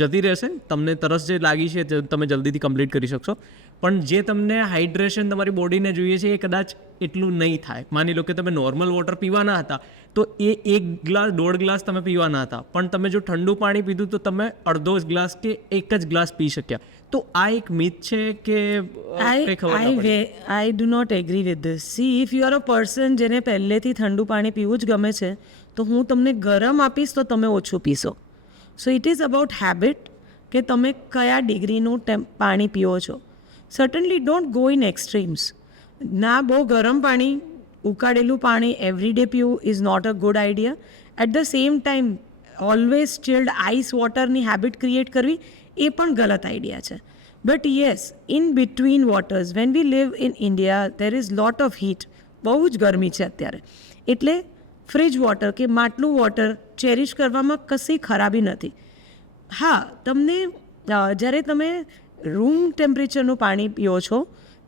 જતી રહેશે, તમને તરસ જે લાગી છે તમે જલ્દીથી કમ્પ્લીટ કરી શકશો. પણ જે તમને હાઇડ્રેશન તમારી બોડીને જોઈએ છે એ કદાચ એટલું નહીં થાય. માની લો કે તમે નોર્મલ વોટર પીવાના હતા તો એ 1 ગ્લાસ 1.5 ગ્લાસ તમે પીવાના હતા, પણ તમે જો ઠંડુ પાણી પીધું તો તમે અડધો જ ગ્લાસ કે 1 જ ગ્લાસ પી શક્યા. તો આ એક મિથ છે કે કંઈ ખબર ના પડી? I do not agree with this. See, if you are a person જેને પહેલેથી ઠંડુ પાણી પીવું જ ગમે છે તો હું તમને ગરમ આપીશ તો તમે ઓછું પીશો. So it is about habit કે તમે કયા ડિગ્રીનું પાણી પીવો છો. Certainly don't go in extremes. ના બહુ ગરમ પાણી, ઉકાળેલું પાણી એવરી ડે પીવું is not a good idea. At the same time always chilled ice વોટરની હેબિટ ક્રિએટ કરવી એ પણ ગલત આઈડિયા છે. But yes, in between waters when we live in India there is lot of heat. બહુ જ ગરમી છે અત્યારે, એટલે ફ્રિજ વોટર કે માટલું વોટર ચેરિશ કરવામાં કશી ખરાબી નથી. હા, તમને જ્યારે તમે રૂમ ટેમ્પરેચરનું પાણી પીઓ છો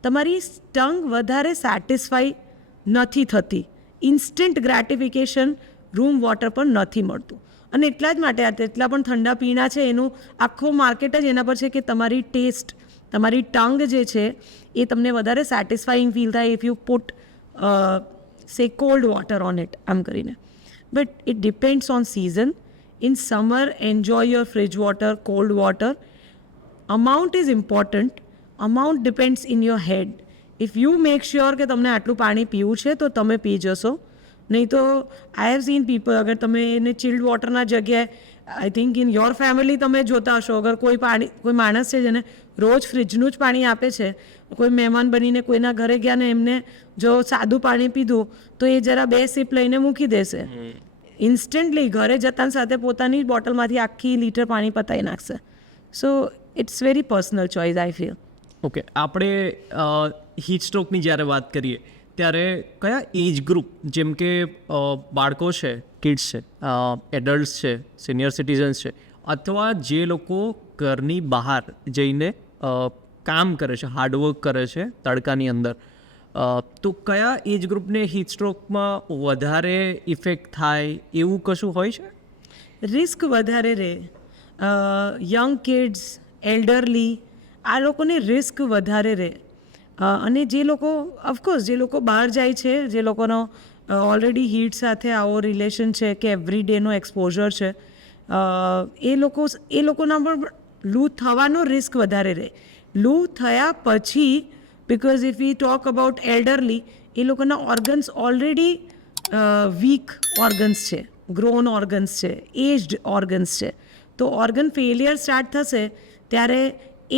તમારી ટંગ વધારે સેટિસ્ફાઈ નથી થતી. ઇન્સ્ટન્ટ ગ્રેટિફિકેશન રૂમ વોટર પર નથી મળતું, અને એટલા જ માટે એટલા પણ ઠંડા પીણા છે એનું આખો માર્કેટ જ એના પર છે કે તમારી ટેસ્ટ, તમારી ટંગ જે છે એ તમને વધારે સેટિસ્ફાઈંગ ફીલ થાય if you put say cold water on it, આમ કરીને. But it depends on season. In summer enjoy your fridge water, cold water. Amount is important. Amount depends in your head. If you make sure કે તમને આટલું પાણી પીવું છે તો તમે પી જશો. નહીં તો આઈ હેવ સીન પીપલ, અગર તમે એને ચિલ્ડ વોટરના જગ્યાએ, I think in your family તમે જોતા હશો, અગર કોઈ માણસ છે જેને રોજ ફ્રિજનું જ પાણી આપે છે, કોઈ મહેમાન બનીને કોઈના ઘરે ગયા ને એમને જો સાદું પાણી પીધું તો એ જરા 2 સિપ લઈને મૂકી દેશે. ઇન્સ્ટન્ટલી ઘરે જતાની સાથે પોતાની બોટલમાંથી આખી લીટર પાણી પતાવી નાખશે. So it's very personal choice I feel. Okay, આપણે હીટ સ્ટ્રોકની જ્યારે વાત કરીએ ત્યારે કયા એજ ગ્રુપ, જેમ કે બાળકો છે, કિડ્સ છે, એડલ્ટ્સ છે, સિનિયર સિટીઝન્સ છે, અથવા જે લોકો ઘરની બહાર જઈને કામ કરે છે, હાર્ડવર્ક કરે છે તડકાની અંદર, તો કયા એજ ગ્રુપને હીટ સ્ટ્રોકમાં વધારે ઇફેક્ટ થાય એવું કશું હોય છે? રિસ્ક વધારે રહે. યંગ કિડ્સ, એલ્ડરલી, આ લોકોને રિસ્ક વધારે રહે. અને જે લોકો ઓફકોર્સ જે લોકો બહાર જાય છે, જે લોકોનો ઓલરેડી હીટ સાથે આવો રિલેશન છે કે એવરી ડેનો એક્સપોઝર છે, એ લોકોના પણ લૂ થવાનો રિસ્ક વધારે રહે. લૂ થયા પછી, because if we talk about elderly, એ લોકોના ઓર્ગન્સ ઓલરેડી વીક ઓર્ગન્સ છે, ગ્રોન ઓર્ગન્સ છે, એજ્ડ ઓર્ગન્સ છે. તો ઓર્ગન ફેલિયર સ્ટાર્ટ થશે ત્યારે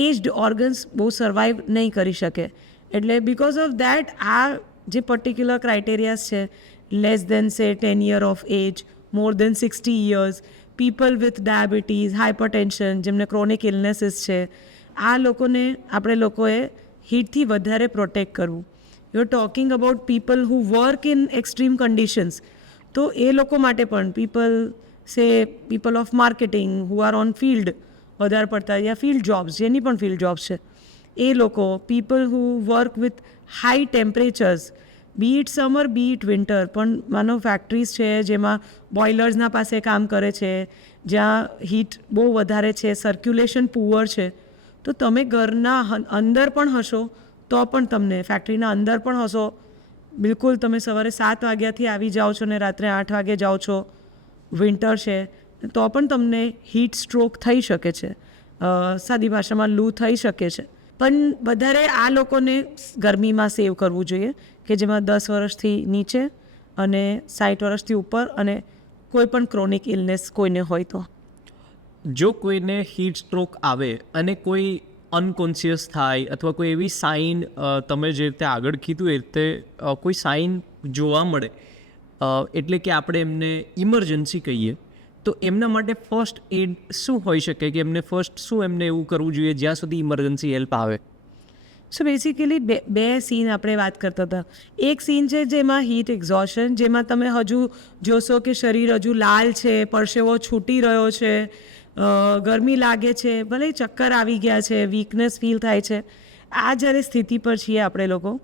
એજ્ડ ઓર્ગન્સ બહુ સર્વાઈવ નહીં કરી શકે. એટલે બિકોઝ ઓફ દેટ આ જે પર્ટિક્યુલર ક્રાઇટેરિયાઝ છે, less than say 10 year of age, more than 60 years, people with diabetes, hypertension, જેમને ક્રોનિક ઇલનેસીસ છે, આ લોકોને આપણે લોકોએ હીટથી વધારે પ્રોટેક્ટ કરવું. You are talking about people who work in extreme conditions, તો એ લોકો માટે પણ people of marketing who are on field વધારે પડતા, યા ફિલ્ડ જોબ્સ, જેની પણ ફિલ્ડ જોબ્સ છે, એ લોકો, people who work with high temperatures, be it summer be it winter. પણ માનો ફેક્ટરીઝ છે જેમાં બોઇલર્સના પાસે કામ કરે છે, જ્યાં હીટ બહુ વધારે છે, સર્ક્યુલેશન પુઅર છે, તો તમે ઘરના અંદર પણ હશો તો પણ તમને, ફેક્ટરીના અંદર પણ હશો, બિલકુલ તમે સવારે 7 વાગ્યાથી આવી જાઓ છો ને રાત્રે 8 વાગે જાઓ છો, વિન્ટર છે, તો પણ તમને હીટ સ્ટ્રોક થઈ શકે છે. સાદી ભાષામાં લૂ થઈ શકે છે. પણ વધારે આ લોકોને ગરમીમાં સેવ કરવું જોઈએ કે જેમાં 10 વર્ષથી નીચે અને 60 વર્ષથી ઉપર અને કોઈ પણ ક્રોનિક ઇલનેસ કોઈને હોય તો. જો કોઈને હીટ સ્ટ્રોક આવે અને કોઈ અનકોન્શિયસ થાય અથવા કોઈ એવી સાઇન, તમે જે રીતે આગળ કીધું એ રીતે કોઈ સાઇન જોવા મળે, એટલે કે આપણે એમને ઇમરજન્સી કહીએ, તો એમના માટે ફર્સ્ટ એડ શું હોઈ શકે કે એમને ફર્સ્ટ શું એમને એવું કરવું જોઈએ જ્યાં સુધી ઇમરજન્સી હેલ્પ આવે? સો બેસિકલી બે સીન આપણે વાત કરતા હતા. એક સીન છે જેમાં હીટ એક્ઝોશન, જેમાં તમે હજુ જોશો કે શરીર હજુ લાલ છે, પરસેવો છૂટી રહ્યો છે, ગરમી લાગે છે, ભલે ચક્કર આવી ગયા છે, વીકનેસ ફીલ થાય છે. આ જ્યારે સ્થિતિ પર છીએ આપણે લોકો,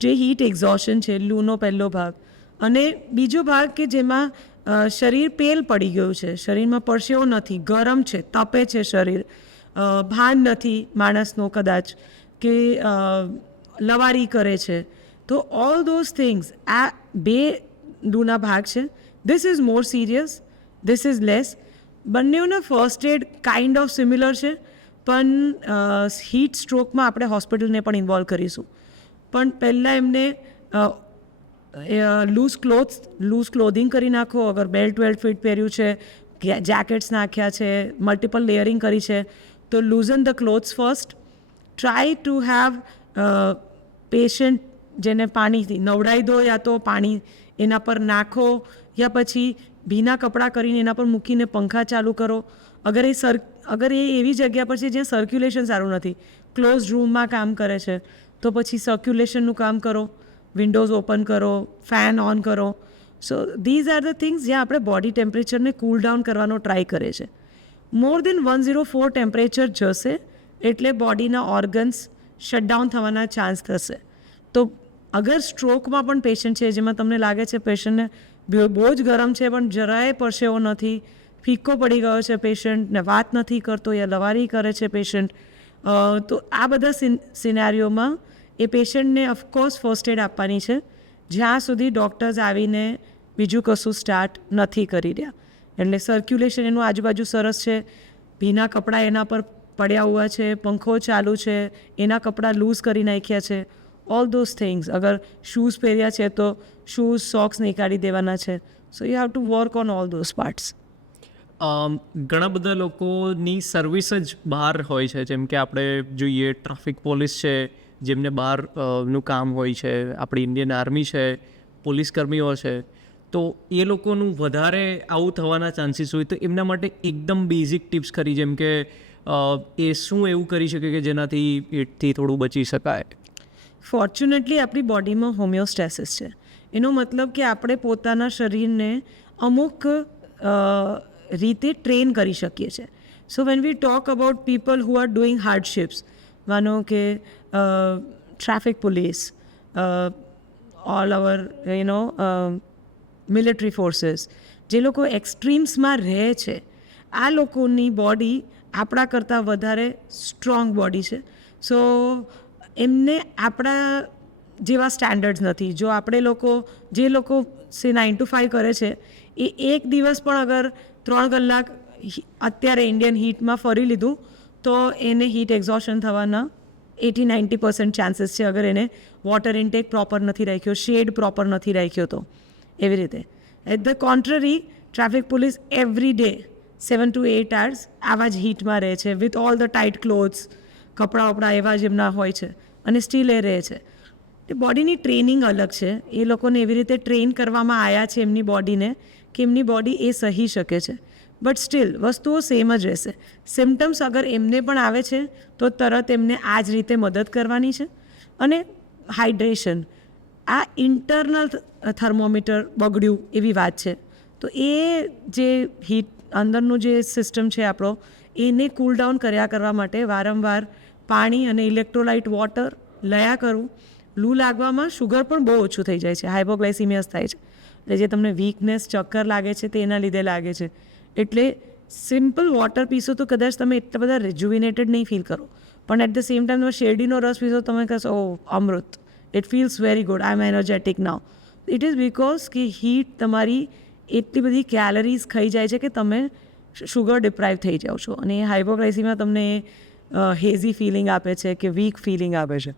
જે હીટ એક્ઝોશન છે, લૂનો પહેલો ભાગ, અને બીજો ભાગ કે જેમાં શરીર પેલ પડી ગયું છે, શરીરમાં પરસેવો નથી, ગરમ છે, તપે છે શરીર, ભાન નથી માણસનો કદાચ કે લવારી કરે છે, તો ઓલ ધોઝ થિંગ્સ આ બે દૂના ભાગ છે. This is more serious, this is less. બંનેઓના first aid kind of similar છે, પણ હીટ સ્ટ્રોકમાં આપણે હોસ્પિટલને પણ ઇન્વોલ્વ કરીશું. પણ પહેલાં એમને લૂઝ ક્લોધિંગ કરી નાખો. અગર બેલ્ટ ફિટ પહેર્યું છે, જેકેટ્સ નાખ્યા છે, મલ્ટિપલ લેયરિંગ કરી છે, તો loosen the clothes first. Try to have patient જેને પાણીથી નવડાવી દો, યા તો પાણી એના પર નાખો, યા પછી ભીના કપડાં કરીને એના પર મૂકીને પંખા ચાલુ કરો. અગર એ એવી જગ્યા પર છે જ્યાં સર્ક્યુલેશન સારું નથી, ક્લોઝ રૂમમાં કામ કરે છે, તો પછી સર્ક્યુલેશનનું કામ કરો, વિન્ડોઝ ઓપન કરો, ફેન ઓન કરો. સો ધીઝ આર ધ થિંગ્સ જ્યાં આપણે બોડી ટેમ્પરેચરને કૂલ ડાઉન કરવાનો ટ્રાય કરે છે. મોર દેન 104 ટેમ્પરેચર જશે એટલે બોડીના ઓર્ગન્સ શટડાઉન થવાના ચાન્સ થશે. તો અગર સ્ટ્રોકમાં પણ પેશન્ટ છે જેમાં તમને લાગે છે પેશન્ટને બહુ જ ગરમ છે પણ જરાય પરસેવો નથી, ફીકો પડી ગયો છે પેશન્ટ ને વાત નથી કરતો યા લવારી કરે છે પેશન્ટ, તો આ બધા સિનારીઓમાં એ પેશન્ટને ઓફકોર્સ ફર્સ્ટ એડ આપવાની છે જ્યાં સુધી ડૉક્ટર્સ આવીને બીજું કશું સ્ટાર્ટ નથી કરી રહ્યા. એટલે સર્ક્યુલેશન એનું આજુબાજુ સરસ છે, ભીના કપડાં એના પર પડ્યા હુઆ છે, પંખો ચાલુ છે, એના કપડાં લૂઝ કરી નાખ્યા છે, ઓલ ધોઝ થિંગ્સ. અગર શૂઝ પહેર્યા છે તો શૂઝ સોક્સ નીકાળી દેવાના છે. So you have to work on all those parts. ઘણા બધા લોકોની સર્વિસ જ બહાર હોય છે, જેમ કે આપણે જોઈએ ટ્રાફિક પોલીસ છે જેમને બહારનું કામ હોય છે, આપણી ઇન્ડિયન આર્મી છે, પોલીસ કર્મીઓ છે, તો એ લોકોનું વધારે આવું થવાના ચાન્સીસ હોય. તો એમના માટે એકદમ બેઝિક ટિપ્સ ખરી, જેમ કે એ શું એવું કરી શકે કે જેનાથી એટથી થોડું બચી શકાય? ફોર્ચ્યુનેટલી આપણી બોડીમાં હોમિયોસ્ટેસિસ છે. એનો મતલબ કે આપણે પોતાના શરીરને અમુક રીતે ટ્રેન કરી શકીએ છીએ. So when we talk about people who are doing hardships, માનો કે traffic police, all our military forces, જે લોકો એક્સ્ટ્રીમ્સમાં રહે છે, આ લોકોની બોડી આપણા કરતાં વધારે સ્ટ્રોંગ બોડી છે. સો એમને આપણા જેવા સ્ટેન્ડર્ડ્સ નથી. જો આપણે જે લોકો 9 to 5 કરે છે એ એક દિવસ પણ અગર 3 કલાક અત્યારે ઇન્ડિયન હીટમાં ફરી લીધું તો એને હીટ એક્ઝોશન થવાના 80-90% ચાન્સીસ છે, અગર એને વોટર ઇન્ટેક પ્રોપર નથી રાખ્યો, શેડ પ્રોપર નથી રાખ્યો તો. એવી રીતે at the contrary traffic police every day 7 to 8 hours આવા જ હીટમાં રહે છે, with all the tight clothes, કપડાં વપડા એવા જ એમના હોય છે, અને સ્ટીલ એ રહે છે. એ બોડીની ટ્રેનિંગ અલગ છે. એ લોકોને એવી રીતે ટ્રેન કરવામાં આવ્યા છે એમની બોડીને કે એમની બોડી એ સહી શકે છે. બટ સ્ટીલ વસ્તુઓ સેમ જ રહેશે. સિમ્ટમ્સ અગર એમને પણ આવે છે તો તરત એમને આ જ રીતે મદદ કરવાની છે. અને હાઇડ્રેશન, આ ઇન્ટરનલ થર્મોમીટર બગડ્યું એવી વાત છે, તો એ જે હીટ અંદરનું જે સિસ્ટમ છે આપણો, એને કૂલ ડાઉન કરવા માટે વારંવાર પાણી અને ઇલેક્ટ્રોલાઇટ વોટર લયા કરવું. લૂ લાગવામાં શુગર પણ બહુ ઓછું થઈ જાય છે, હાઇપોગ્લાયસીમિયાસ થાય છે, એટલે જે તમને વીકનેસ, ચક્કર લાગે છે તે એના લીધે લાગે છે. એટલે સિમ્પલ વોટર પીશો તો કદાચ તમે એટલા બધા રિજ્યુવિનેટેડ નહીં ફીલ કરો, પણ એટ ધ સેમ ટાઈમ તમે શેરડીનો રસ પીશો તમે કહેશો ઓ અમૃત, it feels very good, I am energetic now. It is because કે હીટ તમારી એટલી બધી કેલરીઝ ખાઈ જાય છે કે તમે શુગર ડિપ્રાઇવ થઈ જાઓ છો, અને એ હાઇપોગ્લાયસીમિયા તમને હેઝી ફિલિંગ આપે છે કે વીક ફિલિંગ આપે છે.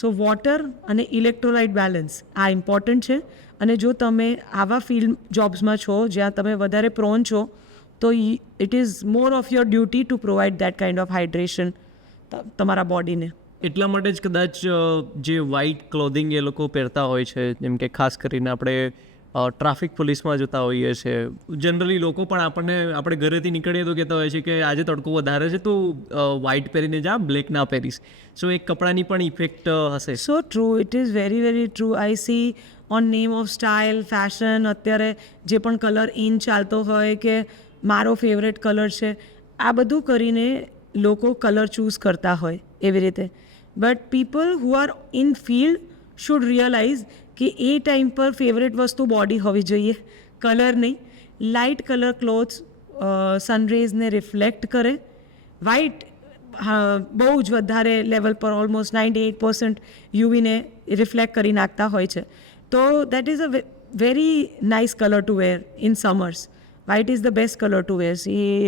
સો વોટર અને ઇલેક્ટ્રોલાઇટ બેલેન્સ આ ઇમ્પોર્ટન્ટ છે. અને જો તમે આવા ફિલ્ડ જોબ્સમાં છો જ્યાં તમે વધારે પ્રોન છો તો it is more of your duty two provide that kind of hydration તમારા બોડીને. એટલા માટે જ કદાચ જે વ્હાઇટ ક્લોધિંગ એ લોકો પહેરતા હોય છે, જેમ કે ખાસ કરીને આપણે ટ્રાફિક પોલીસમાં જોતા હોઈએ છીએ, જનરલી લોકો પણ આપણે ઘરેથી નીકળીએ તો કહેતા હોય છે કે આજે તડકો વધારે છે તો વ્હાઇટ પહેરીને જા, બ્લેક ના પહેરીશ. સો એક કપડાની પણ ઇફેક્ટ હશે. So true, it is very very true. I see on name of style, fashion, અત્યારે જે પણ કલર ઇન ચાલતો હોય કે મારો ફેવરેટ કલર છે, આ બધું કરીને લોકો કલર ચૂઝ કરતા હોય એવી રીતે. But people who are in field should realise કે એ ટાઈમ પર ફેવરેટ વસ્તુ બોડી હોવી જોઈએ, કલર નહીં. લાઇટ કલર ક્લોથ્સ સનરેઝને રિફ્લેક્ટ કરે. વ્હાઇટ બહુ જ વધારે લેવલ પર ઓલમોસ્ટ 98% યુવીને રિફ્લેક્ટ કરી નાખતા હોય છે. તો that is a very nice colour to wear in summers. White is the best colour to wear.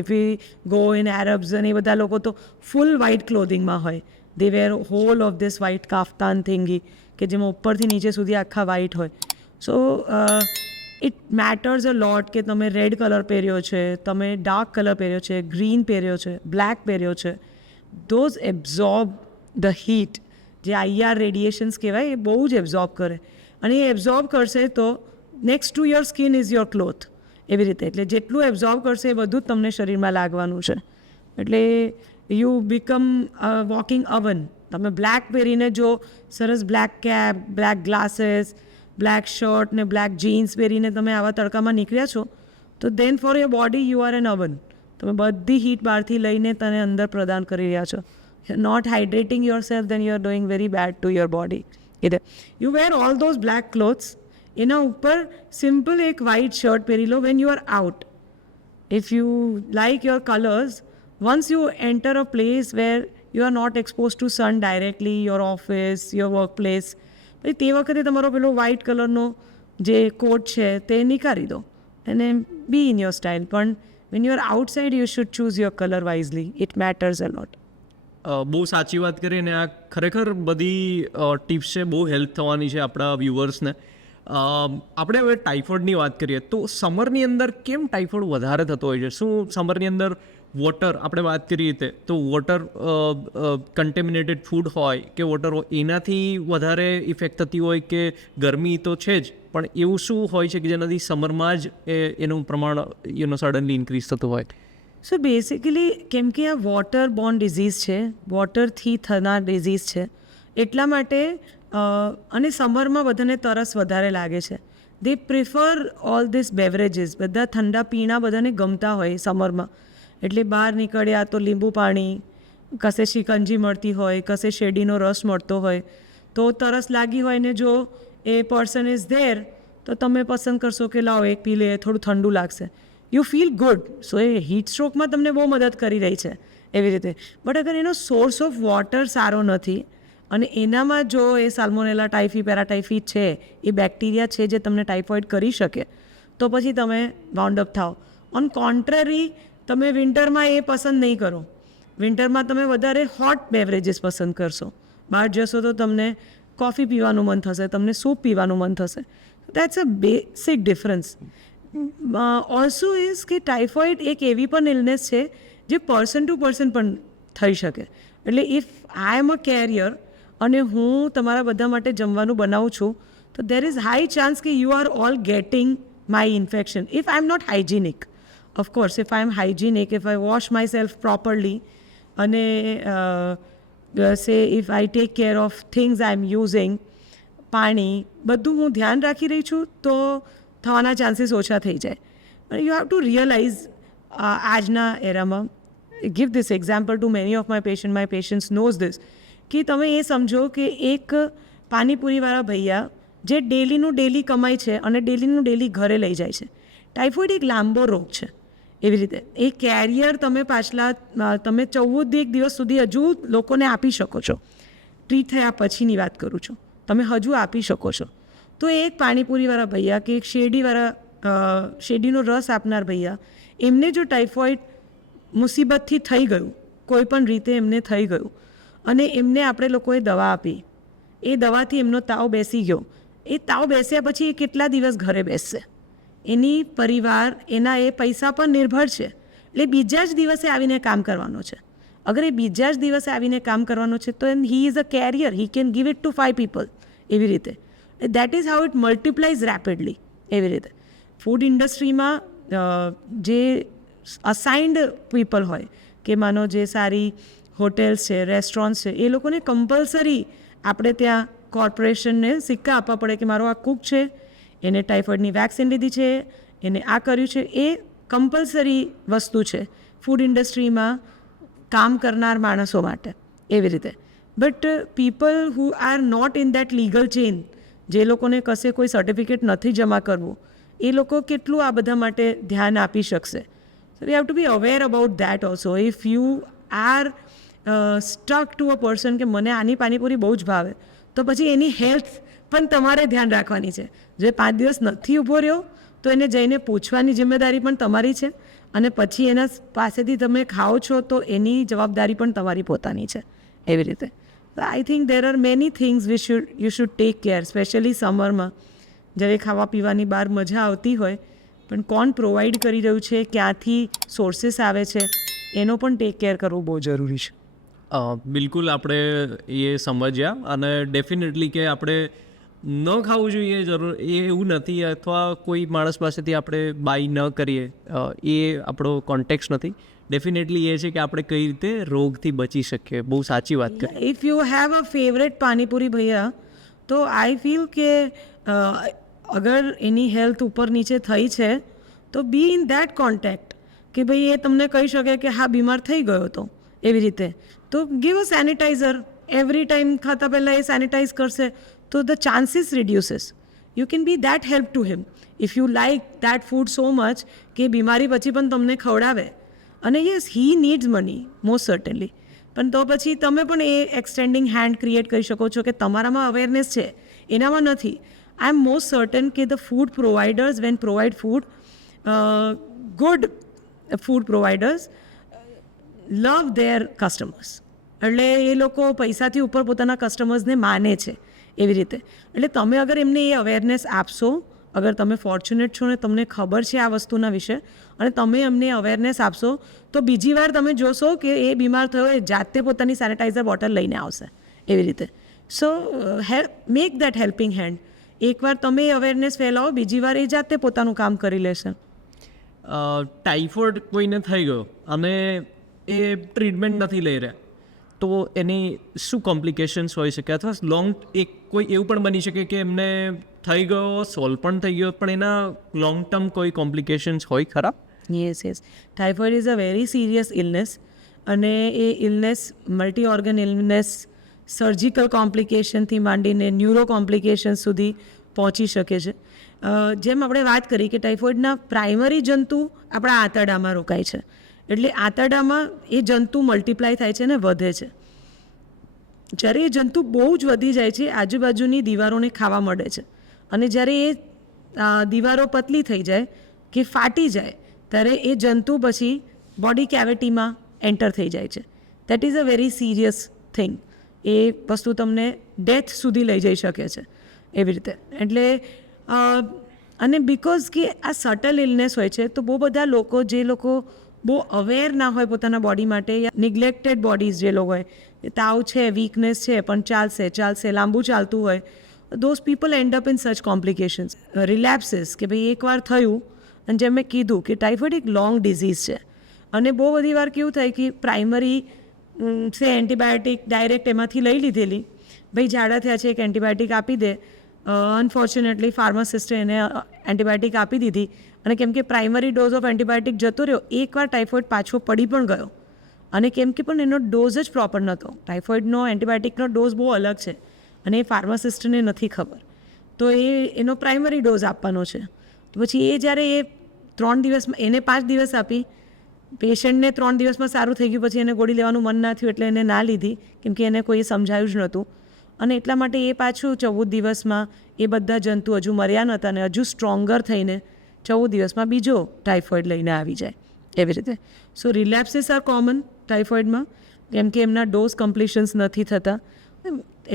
If we go in Arabs અને એ બધા લોકો તો ફૂલ વ્હાઇટ ક્લોધિંગમાં હોય. They wear whole of this white kaftan thingy કે જેમાં ઉપરથી નીચે સુધી આખા વ્હાઇટ હોય. સો ઇટ મેટર્સ અ લોટ કે તમે રેડ કલર પહેર્યો છે, તમે ડાર્ક કલર પહેર્યો છે, ગ્રીન પહેર્યો છે, બ્લેક પહેર્યો છે. Those absorb the heat. જે IR રેડિયેશન્સ કહેવાય એ બહુ જ એબ્ઝોર્બ કરે, અને એ એબ્ઝોર્બ કરશે તો next to your skin is your cloth. એવી રીતે એટલે જેટલું એબ્ઝોર્બ કરશે એ બધું જ તમને શરીરમાં લાગવાનું છે. એટલે યુ બીકમ વોકિંગ અવન. તમે બ્લેક પહેરીને જો સરસ black cap, black glasses, black shirt ને બ્લેક જીન્સ પહેરીને તમે આવા તડકામાં નીકળ્યા છો તો then for your body you are an oven. તમે બધી હીટ બહારથી લઈને તને અંદર પ્રદાન કરી રહ્યા છો. Not hydrating yourself then you are doing very bad to your body. એટલે you wear all those black clothes, એના ઉપર સિમ્પલ એક વ્હાઇટ શર્ટ પહેરી લો when you are out. If you like your colours, once you enter a place where you are not exposed to sun directly, your office, your workplace, પછી તે વખતે તમારો પેલો વ્હાઇટ કલરનો જે કોટ છે તે નીકાળી દો અને બી ઇન યોર સ્ટાઇલ. પણ when you are outside you should choose your colour wisely. It matters a lot. બહુ સાચી વાત કરી, અને આ ખરેખર બધી ટિપ્સ છે, બહુ હેલ્પ થવાની છે આપણા વ્યુઅર્સને. આપણે હવે ટાઇફોઇડની વાત કરીએ તો સમરની અંદર કેમ ટાઇફોઇડ વધારે થતો હોય છે? શું સમરની અંદર વોટર, આપણે વાત કરીએ તો વોટર કન્ટેમિનેટેડ ફૂડ હોય કે વોટર હોય એનાથી વધારે ઇફેક્ટ થતી હોય કે ગરમી તો છે જ, પણ એવું શું હોય છે કે જેનાથી સમરમાં જ એનું પ્રમાણ સડનલી ઇન્ક્રીઝ થતું હોય? સો બેસિકલી કેમ કે આ વોટર બોર્ન ડિઝીઝ છે, વોટરથી થનાર ડિઝીઝ છે, એટલા માટે અને સમરમાં બધાને તરસ વધારે લાગે છે. દે પ્રિફર ઓલ ધીસ બેવરેજીસ. બધા ઠંડા પીણા બધાને ગમતા હોય સમરમાં. એટલે બહાર નીકળ્યા તો લીંબુ પાણી, કશે શિકંજી મળતી હોય, કશે શેરડીનો રસ મળતો હોય, તો તરસ લાગી હોય ને જો એ પર્સન ઇઝ ધેર તો તમે પસંદ કરશો કે લાવો એક પી લે, થોડું ઠંડુ લાગશે. You feel good. સો એ હીટ સ્ટ્રોકમાં તમને બહુ મદદ કરી રહી છે એવી રીતે. બટ અગર એનો સોર્સ ઓફ વોટર સારો નથી અને એનામાં જો એ સાલ્મોનેલા ટાઇફી, પેરાટાઇફી છે, એ બેક્ટેરિયા છે જે તમને ટાઇફોઇડ કરી શકે, તો પછી તમે વાઉન્ડ અપ થાઓ. ઓન કોન્ટ્રરી, તમે વિન્ટરમાં એ પસંદ નહીં કરો. વિન્ટરમાં તમે વધારે હોટ બેવરેજીસ પસંદ કરશો. બહાર જશો તો તમને કોફી પીવાનું મન થશે, તમને સૂપ પીવાનું મન થશે. That's a basic difference. Also is કે ટાઇફોઇડ એક એવી પણ ઇલનેસ છે જે પર્સન ટુ પર્સન પણ થઈ શકે. એટલે if I M a carrier અને હું તમારા બધા માટે જમવાનું બનાવું છું તો દેર ઇઝ હાઈ ચાન્સ કે you are all getting my infection if I am not hygienic. Of course if I am hygienic, if I wash myself properly અને say if I take care of things I am using, પાણી બધું હું ધ્યાન રાખી રહી છું તો થવાના chances ઓછા થઈ જાય. યુ હેવ ટુ રિયલાઇઝ આજના એરામાં, give this example to many of my patients knows this, કે તમે એ સમજો કે એક પાણીપુરીવાળા ભૈયા જે ડેલીનું ડેલી કમાય છે અને ડેલીનું ડેલી ઘરે લઈ જાય છે. ટાઇફોઇડ એક લાંબો રોગ છે. એવી રીતે એ કેરિયર તમે પાછલા 14 દિવસ સુધી હજુ લોકોને આપી શકો છો. ટ્રીટ થયા પછીની વાત કરું છું, તમે હજુ આપી શકો છો. તો એ એક પાણીપુરીવાળા ભૈયા કે એક શેરડીનો રસ આપનાર ભૈયા, એમને જો ટાઇફોઇડ મુસીબતથી થઈ ગયું, કોઈ પણ રીતે એમને થઈ ગયું અને એમને આપણે લોકોએ દવા આપી, એ દવાથી એમનો તાવ બેસી ગયો. એ તાવ બેસ્યા પછી એ કેટલા દિવસ ઘરે બેસશે? એની પરિવાર એના એ પૈસા પર નિર્ભર છે. એટલે બીજા જ દિવસે આવીને કામ કરવાનો છે. અગર એ બીજા જ દિવસે આવીને કામ કરવાનો છે તો he is a carrier, he can give it to 5 people. એવી રીતે that is how it multiplies rapidly. એવી રીતે ફૂડ ઇન્ડસ્ટ્રીમાં જે અસાઇન્ડ પીપલ હોય, કે માનો જે સારી હોટેલ્સ છે, રેસ્ટોરન્ટ્સ છે, એ લોકોને કમ્પલસરી આપણે ત્યાં કોર્પોરેશનને સિક્કા આપવા પડે કે મારો આ કુક છે, એને ટાઇફોઇડની વેક્સિન લીધી છે, એને આ કર્યું છે. એ કમ્પલસરી વસ્તુ છે ફૂડ ઇન્ડસ્ટ્રીમાં કામ કરનાર માણસો માટે. એવી રીતે but people who are not in that legal chain, જે લોકોને કશે કોઈ સર્ટિફિકેટ નથી જમા કરવું, એ લોકો કેટલું આ બધા માટે ધ્યાન આપી શકશે? So we have to be aware about that also. If you are stuck to a person કે મને આની પાણીપુરી બહુ જ ભાવે, તો પછી એની હેલ્થ પણ તમારે ધ્યાન રાખવાની છે. જે 5 દિવસ નથી ઊભો રહ્યો તો એને જઈને પૂછવાની જિમ્મેદારી પણ તમારી છે, અને પછી એના પાસેથી તમે ખાઓ છો તો એની જવાબદારી પણ તમારી પોતાની છે. એવી રીતે I think there are many things you should take care, specially સમરમાં જ્યારે ખાવા પીવાની બહાર મજા આવતી હોય પણ કોણ પ્રોવાઈડ કરી રહ્યું છે, ક્યાંથી સોર્સિસ આવે છે, એનો પણ ટેક કેર કરવું બહુ જરૂરી છે. બિલકુલ આપણે એ સમજ્યા, અને ડેફિનેટલી કે આપણે ન ખાવું જોઈએ જરૂર એ એવું નથી, અથવા કોઈ માણસ પાસેથી આપણે બાય ન કરીએ એ આપણો કોન્ટેક્સ નથી. ડેફિનેટલી એ છે કે આપણે કઈ રીતે રોગથી બચી શકીએ. બહુ સાચી વાત કરી. If you have a favourite panipuri bhaiya, તો આઈ ફીલ કે અગર એની હેલ્થ ઉપર નીચે થઈ છે તો બી ઇન દેટ કોન્ટેક્ટ, કે ભાઈ એ તમને કહી શકે કે હા બીમાર થઈ ગયો હતો એવી રીતે, તો give a sanitiser. Every time ખાતા પહેલાં એ સેનિટાઈઝ કરશે તો the chances reduces. You can be that help to him if you like that food so much કે બીમારી પછી પણ તમને ખવડાવે. અને yes, he needs money most certainly, પણ તો પછી તમે પણ એ એક્સટેન્ડિંગ હેન્ડ ક્રિએટ કરી શકો છો કે તમારામાં અવેરનેસ છે, એનામાં નથી. આઈ એમ મોસ્ટ સર્ટન કે the food providers when provide food, good food providers love their customers. એટલે એ લોકો પૈસાથી ઉપર પોતાના કસ્ટમર્સને માને છે એવી રીતે. એટલે તમે અગર એમને એ અવેરનેસ આપશો, અગર તમે ફોર્ચ્યુનેટ છો ને તમને ખબર છે આ વસ્તુના વિશે, અને તમે એમને અવેરનેસ આપશો, તો બીજી વાર તમે જોશો કે એ બીમાર થયો એ જાતે પોતાની સેનિટાઈઝર બોટલ લઈને આવશે એવી રીતે. સો મેક દેટ હેલ્પિંગ હેન્ડ. એકવાર તમે એ અવેરનેસ ફેલાવો, બીજી વાર એ જાતે પોતાનું કામ કરી લેશે. ટાઇફોઇડ કોઈને થઈ ગયો અને એ ટ્રીટમેન્ટ નથી લઈ રહ્યા, તો એની શું કોમ્પ્લિકેશન્સ હોઈ શકે? અથવા કોઈ એવું પણ બની શકે કે એમને થઈ ગયો, સોલ્વ પણ થઈ ગયો, પણ એના લોંગ ટર્મ કોઈ કોમ્પ્લિકેશન્સ હોય ખરા? Yes. Typhoid is a very serious illness, અને એ illness multi organ illness, surgical કોમ્પ્લિકેશનથી માંડીને ન્યુરો કોમ્પ્લિકેશન સુધી પહોંચી શકે છે. જેમ આપણે વાત કરી કે ટાઇફોઇડના પ્રાઇમરી જંતુ આપણા આંતરડામાં રોકાય છે, એટલે આંતરડામાં એ જંતુ મલ્ટીપ્લાય થાય છે અને વધે છે. જ્યારે એ જંતુ બહુ જ વધી જાય છે, આજુબાજુની દીવારોને ખાવા મળે છે, અને જ્યારે એ દીવારો પતલી થઈ જાય કે ફાટી જાય, ત્યારે એ જંતુ પછી બોડી કેવિટીમાં એન્ટર થઈ જાય છે. That is a very serious thing. એ વસ્તુ તમને ડેથ સુધી લઈ જઈ શકે છે એવી રીતે. એટલે અને બિકોઝ કે આ સટલ ઇલનેસ હોય છે, તો બહુ બધા લોકો, જે લોકો બહુ અવેર ના હોય પોતાના બોડી માટે, યા નિગ્લેક્ટેડ બોડીઝ જે લોકો હોય, તાવ છે, વીકનેસ છે, પણ ચાલશે લાંબુ ચાલતું હોય, those people end up in such complications, relapses. કે ભાઈ એકવાર થયું, અને જેમ મેં કીધું કે ટાઇફોઇડ એક લોંગ ડિઝીઝ છે, અને બહુ બધી વાર કેવું થાય કે પ્રાઇમરી એન્ટીબાયોટિક ડાયરેક્ટ એમાંથી લઈ લીધેલી, ભાઈ ઝાડા થયા છે એક એન્ટીબાયોટિક આપી દે, અનફોર્ચ્યુનેટલી ફાર્માસિસ્ટે એને એન્ટીબાયોટિક આપી દીધી, અને કેમ કે પ્રાઇમરી ડોઝ ઓફ એન્ટીબાયોટિક જતો રહ્યો, એકવાર ટાઇફોઇડ પાછો પડી પણ ગયો, અને કેમ કે પણ એનો ડોઝ જ પ્રોપર નહોતો. ટાઇફોઇડનો એન્ટીબાયોટિકનો ડોઝ બહુ અલગ છે, અને એ ફાર્માસિસ્ટને નથી ખબર, તો એનો પ્રાઇમરી ડોઝ આપવાનો છે. તો પછી એ જ્યારે એ 3 દિવસમાં, એને 5 દિવસ આપી, પેશન્ટને 3 દિવસમાં સારું થઈ ગયું, પછી એને ગોળી લેવાનું મન ના થયું એટલે એને ના લીધી, કેમ કે એને કોઈ સમજાયું જ નહોતું, અને એટલા માટે એ પાછું 14 દિવસમાં એ બધા જંતુ હજુ મર્યા નહોતા, અને હજુ સ્ટ્રોંગર થઈને 14 દિવસમાં બીજો ટાઇફોઇડ લઈને આવી જાય એવી રીતે. સો રિલેપ્સિસ આર કોમન ટાઇફોઇડમાં, કેમ કે એમના ડોઝ કમ્પ્લીશન્સ નથી થતા.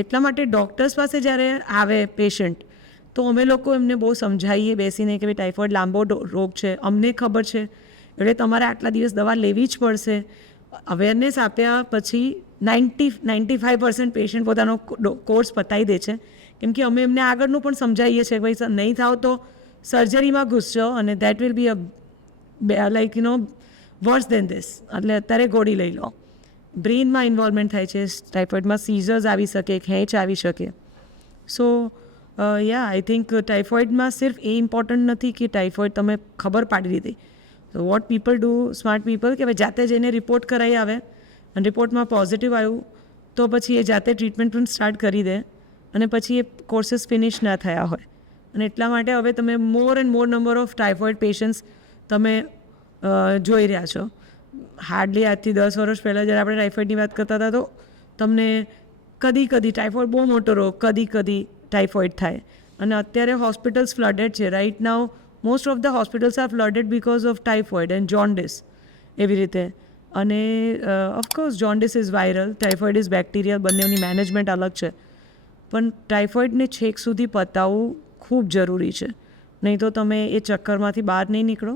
એટલા માટે ડૉક્ટર્સ પાસે જ્યારે આવે પેશન્ટ, તો અમે લોકો એમને બહુ સમજાવીએ બેસીને કે ભાઈ ટાઇફોઇડ લાંબો રોગ છે, અમને ખબર છે, એટલે તમારે આટલા દિવસ દવા લેવી જ પડશે. અવેરનેસ આપ્યા પછી 95% પેશન્ટ પોતાનો કોર્સ પતાવી દે છે, કેમ કે અમે એમને આગળનું પણ સમજાવીએ છીએ કે ભાઈ નહીં થાવ તો સર્જરીમાં ઘૂસજો, અને that will be worse than this, એટલે અત્યારે ગોળી લઈ લો. બ્રેઇનમાં ઇન્વોલ્વમેન્ટ થાય છે ટાઇફોઇડમાં, સીઝર્સ આવી શકે, ખેંચ આવી શકે. સો આઈ થિંક ટાઇફોઇડમાં સિર્ફ એ ઇમ્પોર્ટન્ટ નથી કે ટાઇફોઇડ તમે ખબર પાડી દીધી. તો what people do, smart people, કે ભાઈ જાતે જઈને રિપોર્ટ કરાવી આવે, અને રિપોર્ટમાં પોઝિટિવ આવ્યું તો પછી એ જાતે ટ્રીટમેન્ટ પણ સ્ટાર્ટ કરી દે, અને પછી એ કોર્સીસ ફિનિશ ના થયા હોય. અને એટલા માટે હવે તમે મોર and more number of typhoid patients તમે જોઈ રહ્યા છો. હાર્ડલી આજથી 10 વર્ષ પહેલાં જ્યારે આપણે ટાઇફોઇડની વાત કરતા હતા તો તમને કદી ટાઇફોઇડ બહુ મોટો રોગ કદી ટાઇફોઇડ થાય. અને અત્યારે હોસ્પિટલ્સ ફ્લડેડ છે. Right now most of the hospitals are flooded because of typhoid and jaundice એવી રીતે. અને of course jaundice is viral, typhoid is bacterial, બંનેની મેનેજમેન્ટ અલગ છે. પણ ટાઇફોઇડને છેક સુધી પતાવવું ખૂબ જરૂરી છે, નહીં તો તમે એ ચક્કરમાંથી બહાર નહીં નીકળો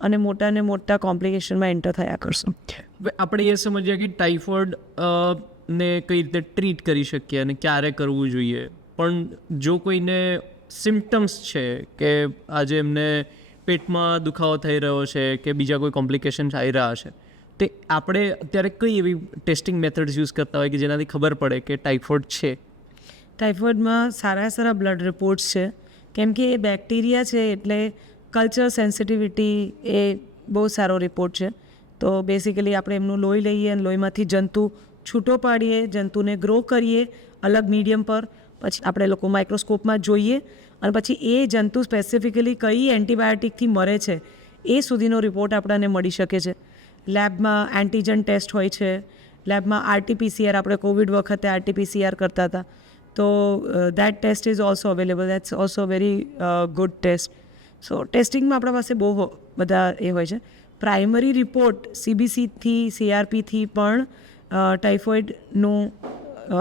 અને મોટા કોમ્પ્લિકેશનમાં એન્ટર થયા કરશો. આપણે એ સમજીએ કે ટાઇફોઇડ ને કઈ રીતે ટ્રીટ કરી શકીએ અને ક્યારે કરવું જોઈએ. પણ જો કોઈને સિમ્ટમ્સ છે કે આજે એમને પેટમાં દુખાવો થઈ રહ્યો છે કે બીજા કોઈ કોમ્પ્લિકેશન્સ આવી રહ્યા છે, તે આપણે અત્યારે કઈ એવી ટેસ્ટિંગ મેથડ્સ યુઝ કરતા હોય કે જેનાથી ખબર પડે કે ટાઇફોઇડ છે? ટાઇફોઇડમાં સારા બ્લડ રિપોર્ટ્સ છે, કેમ કે એ બેક્ટેરિયા છે એટલે કલ્ચર સેન્સિટિવિટી એ બહુ સારો રિપોર્ટ છે. તો બેસિકલી આપણે એમનું લોહી લઈએ અને લોહીમાંથી જંતુ છૂટો પાડીએ, જંતુને ગ્રો કરીએ અલગ મીડિયમ પર, પછી આપણે લોકો માઇક્રોસ્કોપમાં જોઈએ અને પછી એ જંતુ સ્પેસિફિકલી કઈ એન્ટીબાયોટિકથી મરે છે એ સુધીનો રિપોર્ટ આપણને મળી શકે છે. લેબમાં એન્ટીજન ટેસ્ટ હોય છે, લેબમાં RT-PCR, આપણે કોવિડ વખતે RT-PCR કરતા હતા, તો that test is also available. That's also very good test. So ટેસ્ટિંગમાં આપણા પાસે બહુ બધા એ હોય છે. પ્રાઇમરી રિપોર્ટ CBCથી CRPથી પણ ટાઇફોઇડનું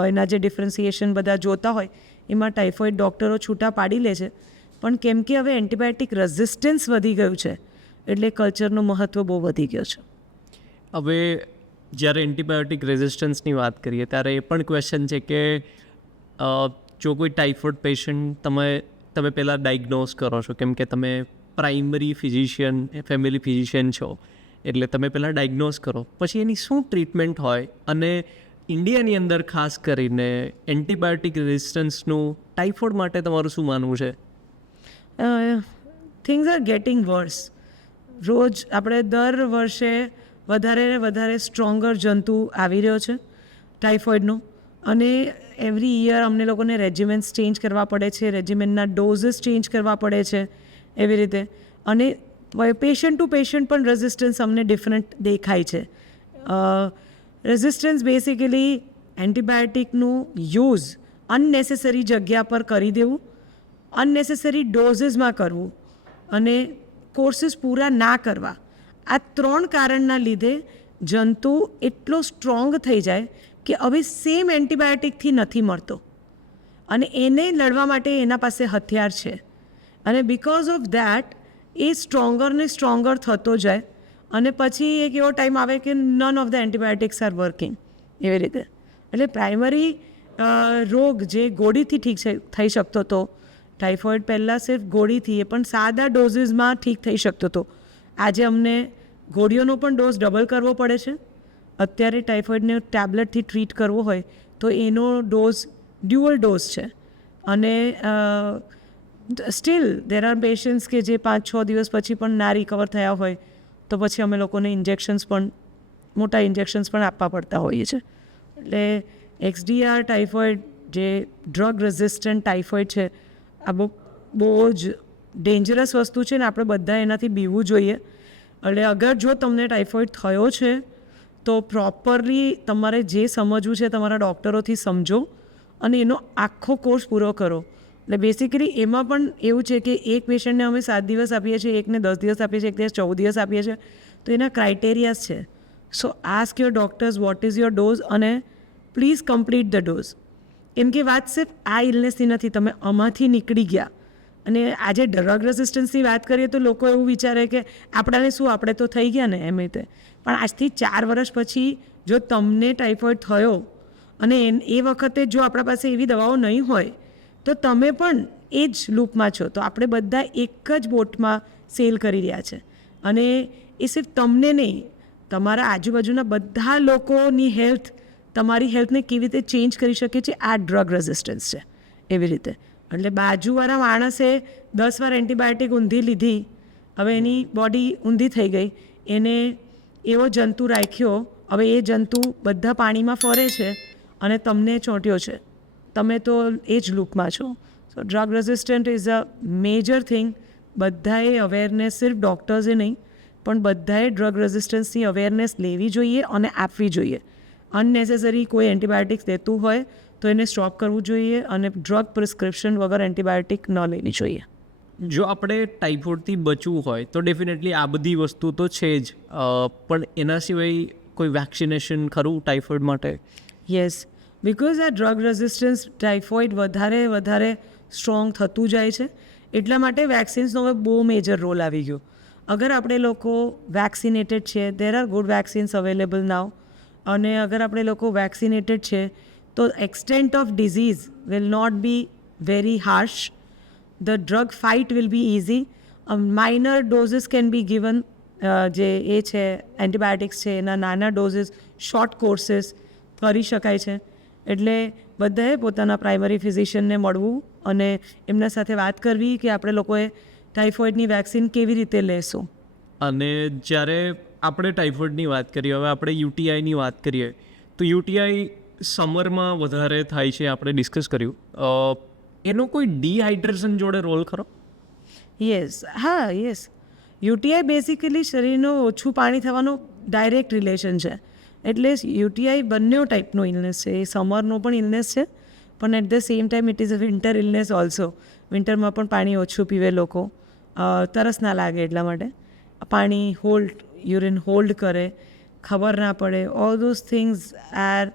એના જે ડિફરન્સિએશન બધા જોતા હોય એમાં ટાઇફોઇડ ડૉક્ટરો છૂટા પાડી લે છે. પણ કેમ કે હવે એન્ટીબાયોટિક રેઝિસ્ટન્સ વધી ગયું છે એટલે કલ્ચરનું મહત્ત્વ બહુ વધી ગયો છે. હવે જ્યારે એન્ટીબાયોટિક રેઝિસ્ટન્સની વાત કરીએ ત્યારે એ પણ ક્વેશ્ચન છે કે જો કોઈ ટાઇફોઇડ પેશન્ટ તમે પહેલાં ડાયગ્નોઝ કરો છો, કેમ કે તમે પ્રાઇમરી ફિઝિશિયન, ફેમિલી ફિઝિશિયન છો, એટલે તમે પહેલાં ડાયગ્નોઝ કરો, પછી એની શું ટ્રીટમેન્ટ હોય અને ઇન્ડિયાની અંદર ખાસ કરીને એન્ટીબાયોટિક રેઝિસ્ટન્સનું ટાઇફોઇડ માટે તમારું શું માનવું છે? Things are getting worse. રોજ આપણે દર વર્ષે વધારે સ્ટ્રોંગર જંતુ આવી રહ્યો છે ટાઇફોઇડનો, અને એવરી યર અમને લોકોને રેજિમેન્ટ્સ ચેન્જ કરવા પડે છે, રેજિમેન્ટના ડોઝીસ ચેન્જ કરવા પડે છે એવી રીતે. અને પેશન્ટ ટુ પેશન્ટ પણ રેઝિસ્ટન્સ અમને ડિફરન્ટ દેખાય છે. રેઝિસ્ટન્સ બેસિકલી એન્ટીબાયોટિકનું યુઝ અનનેસેસરી જગ્યા પર કરી દેવું, અનનેસેસરી ડોઝીસમાં કરવું અને કોર્સીસ પૂરા ના કરવા, આ 3 કારણના લીધે જંતુ એટલો સ્ટ્રોંગ થઈ જાય કે હવે સેમ એન્ટીબાયોટિકથી નથી મળતો અને એને લડવા માટે એના પાસે હથિયાર છે. અને because of that A stronger થતો જાય અને પછી એક એવો ટાઈમ આવે કે none of the antibiotics are working એવી રીતે. એટલે પ્રાઇમરી રોગ જે ગોળીથી ઠીક થઈ શકતો હતો, ટાઇફોઇડ પહેલાં સિર્ફ ગોળીથી, એ પણ સાદા ડોઝીસમાં ઠીક થઈ શકતો હતો. આજે અમને ગોળીઓનો પણ ડોઝ ડબલ કરવો પડે છે. અત્યારે ટાઇફોઇડને ટેબ્લેટથી ટ્રીટ કરવો હોય તો એનો ડોઝ ડ્યુઅલ ડોઝ છે. અને સ્ટીલ દેર આર પેશન્ટ્સ કે જે 5-6 દિવસ પછી પણ ના રિકવર થયા હોય તો પછી અમે લોકોને મોટા ઇન્જેક્શન્સ પણ આપવા પડતા હોઈએ છીએ. એટલે XDR ટાઇફોઇડ જે ડ્રગ રેઝિસ્ટન્ટ ટાઇફોઇડ છે, આ બહુ જ ડેન્જરસ વસ્તુ છે ને આપણે બધા એનાથી બીવવું જોઈએ. એટલે અગર જો તમને ટાઇફોઇડ થયો છે તો પ્રોપરલી તમારે જે સમજવું છે તમારા ડૉક્ટરોથી સમજો અને એનો આખો કોર્સ પૂરો કરો. એટલે બેસિકલી એમાં પણ એવું છે કે એક પેશન્ટને અમે 7 દિવસ આપીએ છીએ, એકને 10 દિવસ આપીએ છીએ, એક દિવસ 14 દિવસ આપીએ છીએ, તો એના ક્રાઇટેરિયાસ છે. So ask your doctors what is your dose અને પ્લીઝ કમ્પ્લીટ ધ ડોઝ. કેમ કે વાત સિર્ફ આ ઇલનેસની નથી, તમે આમાંથી નીકળી ગયા. અને આજે ડ્રગ રેઝિસ્ટન્સની વાત કરીએ તો લોકો એવું વિચારે કે આપણે તો થઈ ગયા ને એમ રીતે. પણ આજથી 4 વર્ષ પછી જો તમને ટાઇફોઇડ થયો અને એ વખતે જો આપણા પાસે એવી દવાઓ નહીં હોય તો તમે પણ એ જ લૂપમાં છો. તો આપણે બધા એક જ બોટમાં સેલ કરી રહ્યા છે. અને એ સિર્ફ તમને નહીં, તમારા આજુબાજુના બધા લોકોની તમારી હેલ્થને કેવી રીતે ચેન્જ કરી શકે છે, આ ડ્રગ રેઝિસ્ટન્સ છે એવી રીતે. એટલે બાજુવાળા માણસે 10 વાર એન્ટીબાયોટિક ઊંધી લીધી, હવે એની બોડી ઊંધી થઈ ગઈ, એને એવો જંતુ રાખ્યો, હવે એ જંતુ બધા પાણીમાં ફરે છે અને તમને ચોંટ્યો છે, તમે તો એ જ લૂપમાં છો. So drug resistant is a major thing. બધાએ અવેરનેસ, સિર્ફ ડૉક્ટર્સે નહીં, પણ બધાએ ડ્રગ રેઝિસ્ટન્સની અવેરનેસ લેવી જોઈએ અને આપવી જોઈએ. અનનેસેસરી કોઈ એન્ટીબાયોટિક્સ દેતું હોય તો એને સ્ટોપ કરવું જોઈએ અને ડ્રગ પ્રિસ્ક્રિપ્શન વગર એન્ટીબાયોટિક ન લેવી જોઈએ. જો આપણે ટાઇફોઇડથી બચવું હોય તો ડેફિનેટલી આ બધી વસ્તુ તો છે જ, પણ એના સિવાય કોઈ વેક્સિનેશન ખરું ટાઇફોઇડ માટે? યસ, બિકોઝ આ ડ્રગ રેઝિસ્ટન્સ ટાઇફોઇડ વધારે સ્ટ્રોંગ થતું જાય છે, એટલા માટે વેક્સિન્સનો હવે બહુ મેજર રોલ આવી ગયો. અગર આપણે લોકો વેક્સિનેટેડ છે, there are good vaccines available now, અને અગર આપણે લોકો વેક્સિનેટેડ છે તો extent of disease will not be very harsh. The drug fight will be easy. Minor doses can be given. જે એ છે એન્ટીબાયોટિક્સ છે એના નાના ડોઝિસ, શોર્ટ કોર્सेस કરી શકાય છે. એટલે બધાએ પોતાના પ્રાઇમરી ફિઝિશિયનને મળવું અને એમના સાથે વાત કરવી કે આપણે લોકોએ ટાઇફોઇડની વેક્સિન કેવી રીતે લેશું. અને જ્યારે આપણે ટાઇફોઇડની વાત કરીએ, હવે આપણે યુટીઆઈની વાત કરીએ તો યુટીઆઈ સમરમાં વધારે થાય છે, આપણે ડિસ્કસ કર્યું. એનો કોઈ ડિહાઇડ્રેશન જોડે રોલ ખરો? યસ, હા, યસ. યુટીઆઈ બેઝિકલી શરીરનું ઓછું પાણી થવાનું ડાયરેક્ટ રિલેશન છે. એટલે યુટીઆઈ બંને ટાઈપનો ઇલનેસ છે. એ સમરનો પણ ઇલનેસ છે, પણ at the same time it is a winter illness also. વિન્ટરમાં પણ પાણી ઓછું પીવે લોકો, તરસ ના લાગે એટલા માટે. પાણી યુરિન હોલ્ડ કરે, ખબર ના પડે. All those things are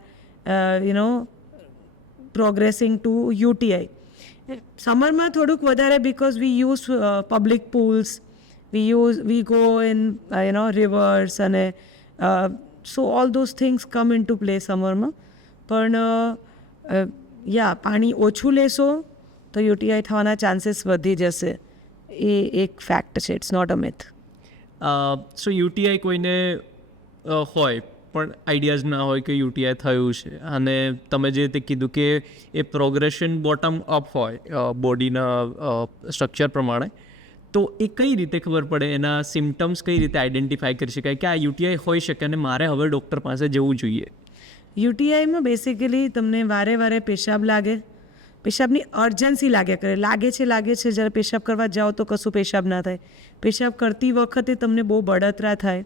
progressing to UTI. સમરમાં થોડુંક વધારે because we use public pools, we go in rivers, અને so all those things come into play સમરમાં. પણ પાણી ઓછું લેશો તો યુટીઆઈ થવાના ચાન્સીસ વધી જશે. એ એક ફેક્ટ છે, it's not a myth. So UTI કોઈને હોય પણ આઈડિયાઝ ના હોય કે યુટીઆઈ થયું છે, અને તમે જે તે કીધું કે એ પ્રોગ્રેશન બોટમ અપ હોય બોડીના સ્ટ્રક્ચર પ્રમાણે, તો એ કઈ રીતે ખબર પડે? એના સિમ્ટમ્સ કઈ રીતે આઈડેન્ટિફાઈ કરી શકાય કે આ યુટીઆઈ હોઈ શકે અને મારે હવે ડૉક્ટર પાસે જવું જોઈએ? યુટીઆઈમાં બેસિકલી તમને વારે પેશાબ લાગે, પેશાબની અર્જન્સી લાગે છે. જ્યારે પેશાબ કરવા જાઓ તો કશું પેશાબ ના થાય. પેશાબ કરતી વખતે તમને બહુ બળતરા થાય,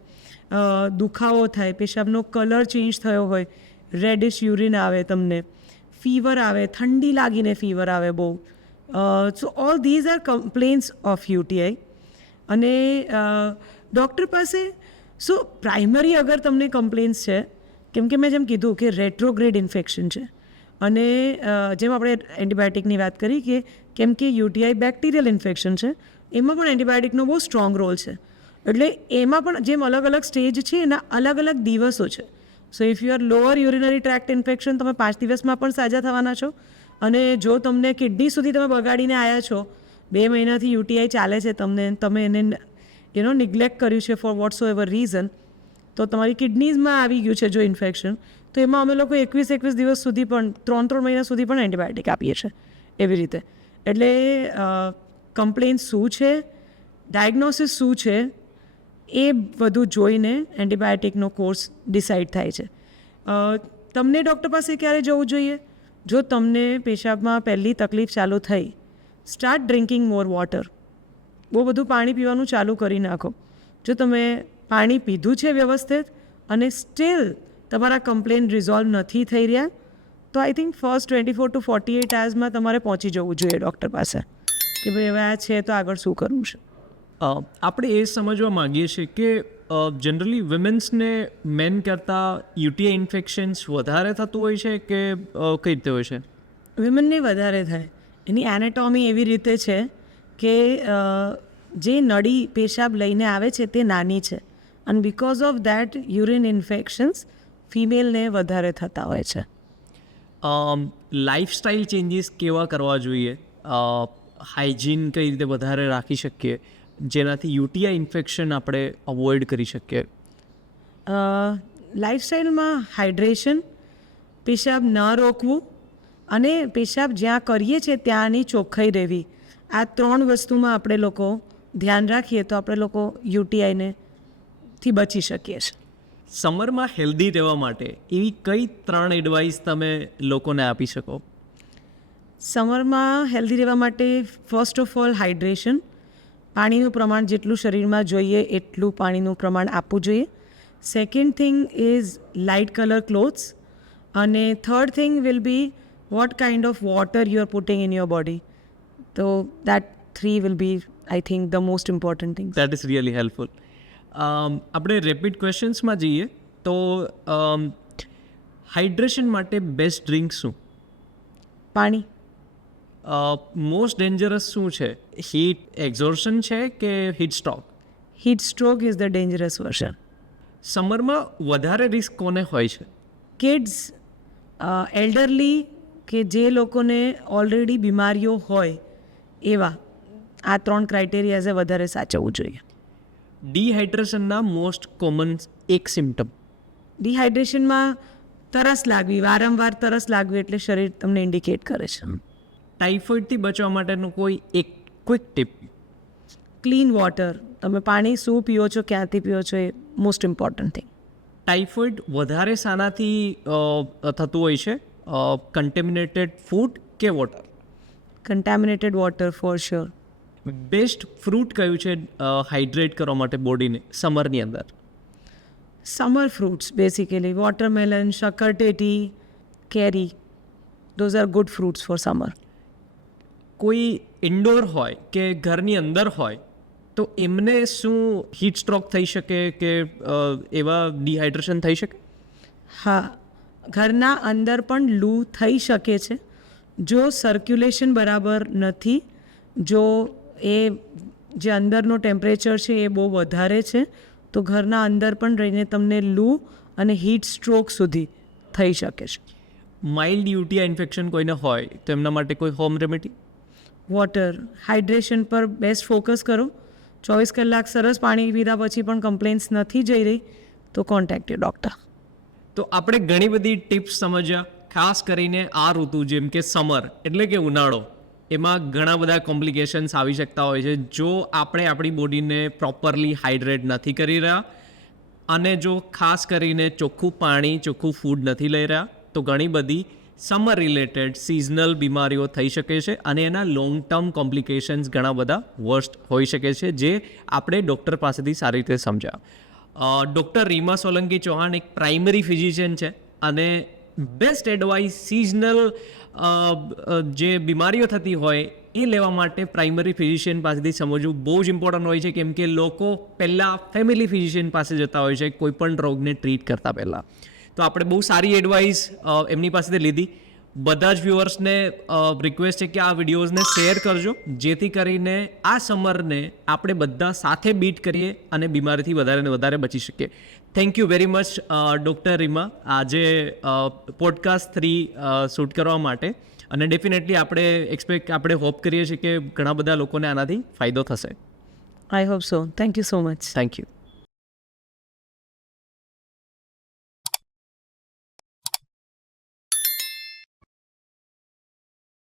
દુખાવો થાય, પેશાબનો કલર ચેન્જ થયો હોય, રેડિશ યુરિન આવે, તમને ફીવર આવે, ઠંડી લાગીને ફીવર આવે બહુ. સો all these are complaints of UTI. અને ડૉક્ટર પાસે પ્રાઇમરી અગર તમને કમ્પ્લેન્ટ્સ છે, કેમ કે મેં જેમ કીધું કે રેટ્રોગ્રેડ ઇન્ફેક્શન છે, અને જેમ આપણે એન્ટીબાયોટિકની વાત કરી કે કેમ કે યુટીઆઈ બેક્ટેરિયલ ઇન્ફેક્શન છે, એમાં પણ એન્ટીબાયોટિકનો બહુ સ્ટ્રોંગ રોલ છે. એટલે એમાં પણ જેમ અલગ અલગ સ્ટેજ છે એના અલગ અલગ દિવસો છે. સો if you R lower urinary tract infection, તમે 5 દિવસમાં પણ સાજા થવાના છો. અને જો તમને કિડની સુધી તમે બગાડીને આવ્યા છો, 2 મહિનાથી યુટીઆઈ ચાલે છે, તમે એને નિગ્લેક્ટ કર્યું છે ફોર વોટ્સો એવર રીઝન, તો તમારી કિડનીઝમાં આવી ગયું છે જો ઇન્ફેક્શન, તો એમાં અમે લોકો 21 દિવસ સુધી પણ 3 મહિના સુધી પણ એન્ટીબાયોટિક આપીએ છીએ એવી રીતે. એટલે કમ્પ્લેન શું છે, ડાયગ્નોસિસ શું છે, એ બધું જોઈને એન્ટીબાયોટિકનો કોર્સ ડિસાઇડ થાય છે. તમને ડૉક્ટર પાસે ક્યારે જવું જોઈએ? જો તમને પેશાબમાં પહેલી તકલીફ ચાલુ થઈ, સ્ટાર્ટ ડ્રિંકિંગ મોર વોટર. બહુ બધું પાણી પીવાનું ચાલુ કરી નાખો. જો તમે પાણી પીધું છે વ્યવસ્થિત અને સ્ટીલ તમારા કમ્પ્લેન રિઝોલ્વ નથી થઈ રહ્યા, તો આઈ થિંક ફર્સ્ટ 24 to 48 આવર્સમાં તમારે પહોંચી જવું જોઈએ ડૉક્ટર પાસે કે ભાઈ હવે આ છે તો આગળ શું કરવું છે. આપણે એ સમજવા માગીએ છીએ કે જનરલી વિમેન્સને મેન કરતાં યુટીઆઈ ઇન્ફેક્શન્સ વધારે થતું હોય છે કે કઈ રીતે હોય છે? વિમેનને વધારે થાય. એની એનેટોમી એવી રીતે છે કે જે નળી પેશાબ લઈને આવે છે તે નાની છે, અને because of that urine infections ફિમેલને વધારે થતા હોય છે. લાઇફસ્ટાઇલ ચેન્જીસ કેવા કરવા જોઈએ? હાઇજીન કઈ રીતે વધારે રાખી શકીએ જેનાથી યુટીઆઈ ઇન્ફેક્શન આપણે અવોઇડ કરી શકીએ? લાઇફસ્ટાઇલમાં હાઇડ્રેશન, પેશાબ ન રોકવું, અને પેશાબ જ્યાં કરીએ છીએ ત્યાંની ચોખ્ખાઈ રહેવી. આ 3 વસ્તુમાં આપણે લોકો ધ્યાન રાખીએ તો આપણે લોકો યુટીઆઈથી બચી શકીએ છીએ. સમરમાં હેલ્ધી રહેવા માટે એવી કઈ 3 એડવાઇસ તમે લોકોને આપી શકો? સમરમાં હેલ્ધી રહેવા માટે ફર્સ્ટ ઓફ ઓલ હાઇડ્રેશન, પાણીનું પ્રમાણ જેટલું શરીરમાં જોઈએ એટલું પાણીનું પ્રમાણ આપવું જોઈએ. Second thing is light colour clothes, અને third thing will be what kind of water you are putting in your body. તો that 3 will be I think the most important thing. That is really helpful. આપણે rapid ક્વેશ્ચન્સમાં જઈએ તો hydration માટે best drink શું? પાણી. Most dangerous શું છે? હીટ એક્ઝોર્શન છે કે heat stroke? Heat stroke is the dangerous version. સમરમાં વધારે રિસ્ક કોને હોય છે? કિડ્સ, એલ્ડરલી, કે જે લોકોને ઓલરેડી બીમારીઓ હોય એવા. આ 3 ક્રાઇટેરિયાઝે વધારે સાચવવું જોઈએ. ડિહાઇડ્રેશનના મોસ્ટ કોમન એક સિમ્ટમ? ડિહાઇડ્રેશનમાં તરસ લાગવી, વારંવાર તરસ લાગવી એટલે શરીર તમને ઇન્ડિકેટ કરે છે. ટાઇફોઇડથી બચવા માટેનું કોઈ એક ક્વિક ટિપ? Clean water. તમે પાણી શું પીઓ છો, ક્યાંથી પીઓ છો, એ મોસ્ટ ઇમ્પોર્ટન્ટ થિંગ. ટાઇફોઇડ વધારે શાનાથી થતું હોય છે? કન્ટેમિનેટેડ ફૂડ કે water? Contaminated water for sure. Best fruit કયું છે હાઇડ્રેટ કરવા માટે બોડીને સમરની અંદર? Summer fruits basically watermelon, shakkarteti, keri. Those are good fruits for summer. કોઈ ઇન્ડોર હોય કે ઘરની અંદર હોય તો એમને શું હીટ સ્ટ્રોક થઈ શકે કે એવા ડિહાઇડ્રેશન થઈ શકે? હા, ઘરના અંદર પણ લૂ થઈ શકે છે જો સર્ક્યુલેશન બરાબર નથી, જો એ જે અંદરનો ટેમ્પરેચર છે એ બહુ વધારે છે તો ઘરના અંદર પણ રહીને તમને લૂ અને હીટ સ્ટ્રોક સુધી થઈ શકે છે. માઇલ્ડ યુટીઆઈ ઇન્ફેક્શન કોઈને હોય તો એમના માટે કોઈ હોમ રેમેડી? વોટર હાઇડ્રેશન પર બેસ્ટ ફોકસ કરો. 24 કલાક સરસ પાણી પીધા પછી પણ કમ્પ્લેન્ટ્સ નથી જઈ રહી તો કોન્ટેક્ટ યોર ડૉક્ટર. તો આપણે ઘણી બધી ટિપ્સ સમજ્યા, ખાસ કરીને આ ઋતુ જેમ કે સમર એટલે કે ઉનાળો, એમાં ઘણા બધા કોમ્પ્લિકેશન્સ આવી શકતા હોય છે જો આપણે આપણી બોડીને પ્રોપરલી હાઇડ્રેટ નથી કરી રહ્યા અને જો ખાસ કરીને ચોખ્ખું પાણી, ચોખ્ખું ફૂડ નથી લઈ રહ્યા તો ઘણી બધી સમર રિલેટેડ સિઝનલ બીમારીઓ થઈ શકે છે અને એના લોંગ ટર્મ કોમ્પ્લિકેશન્સ ઘણા બધા વર્સ્ટ હોઈ શકે છે જે આપણે ડૉક્ટર પાસેથી સારી રીતે સમજ્યા. ડૉક્ટર રીમા સોલંકી ચૌહાણ એક પ્રાઇમરી ફિઝિશિયન છે અને બેસ્ટ એડવાઇસ સિઝનલ જે બીમારીઓ થતી હોય એ લેવા માટે પ્રાઇમરી ફિઝિશિયન પાસેથી સમજવું બહુ જ ઇમ્પોર્ટન્ટ હોય છે, કેમ કે લોકો પહેલાં ફેમિલી ફિઝિશિયન પાસે જતા હોય છે કોઈ પણ રોગને ટ્રીટ કરતાં પહેલાં. તો આપણે બહુ સારી એડવાઇસ એમની પાસેથી લીધી. બધા જ વ્યુઅર્સને રિક્વેસ્ટ છે કે આ વિડીયોઝને શેર કરજો જેથી કરીને આ સમરને આપણે બધા સાથે બીટ કરીએ અને બીમારીથી વધારે ને વધારે બચી શકીએ. Thank you very much doctor Reema આજે પોડકાસ્ટ 3 શૂટ કરવા માટે, અને ડેફિનેટલી આપણે હોપ કરીએ છીએ કે ઘણા બધા લોકોને આનાથી ફાયદો થશે. I hope so. Thank you so much. Thank you.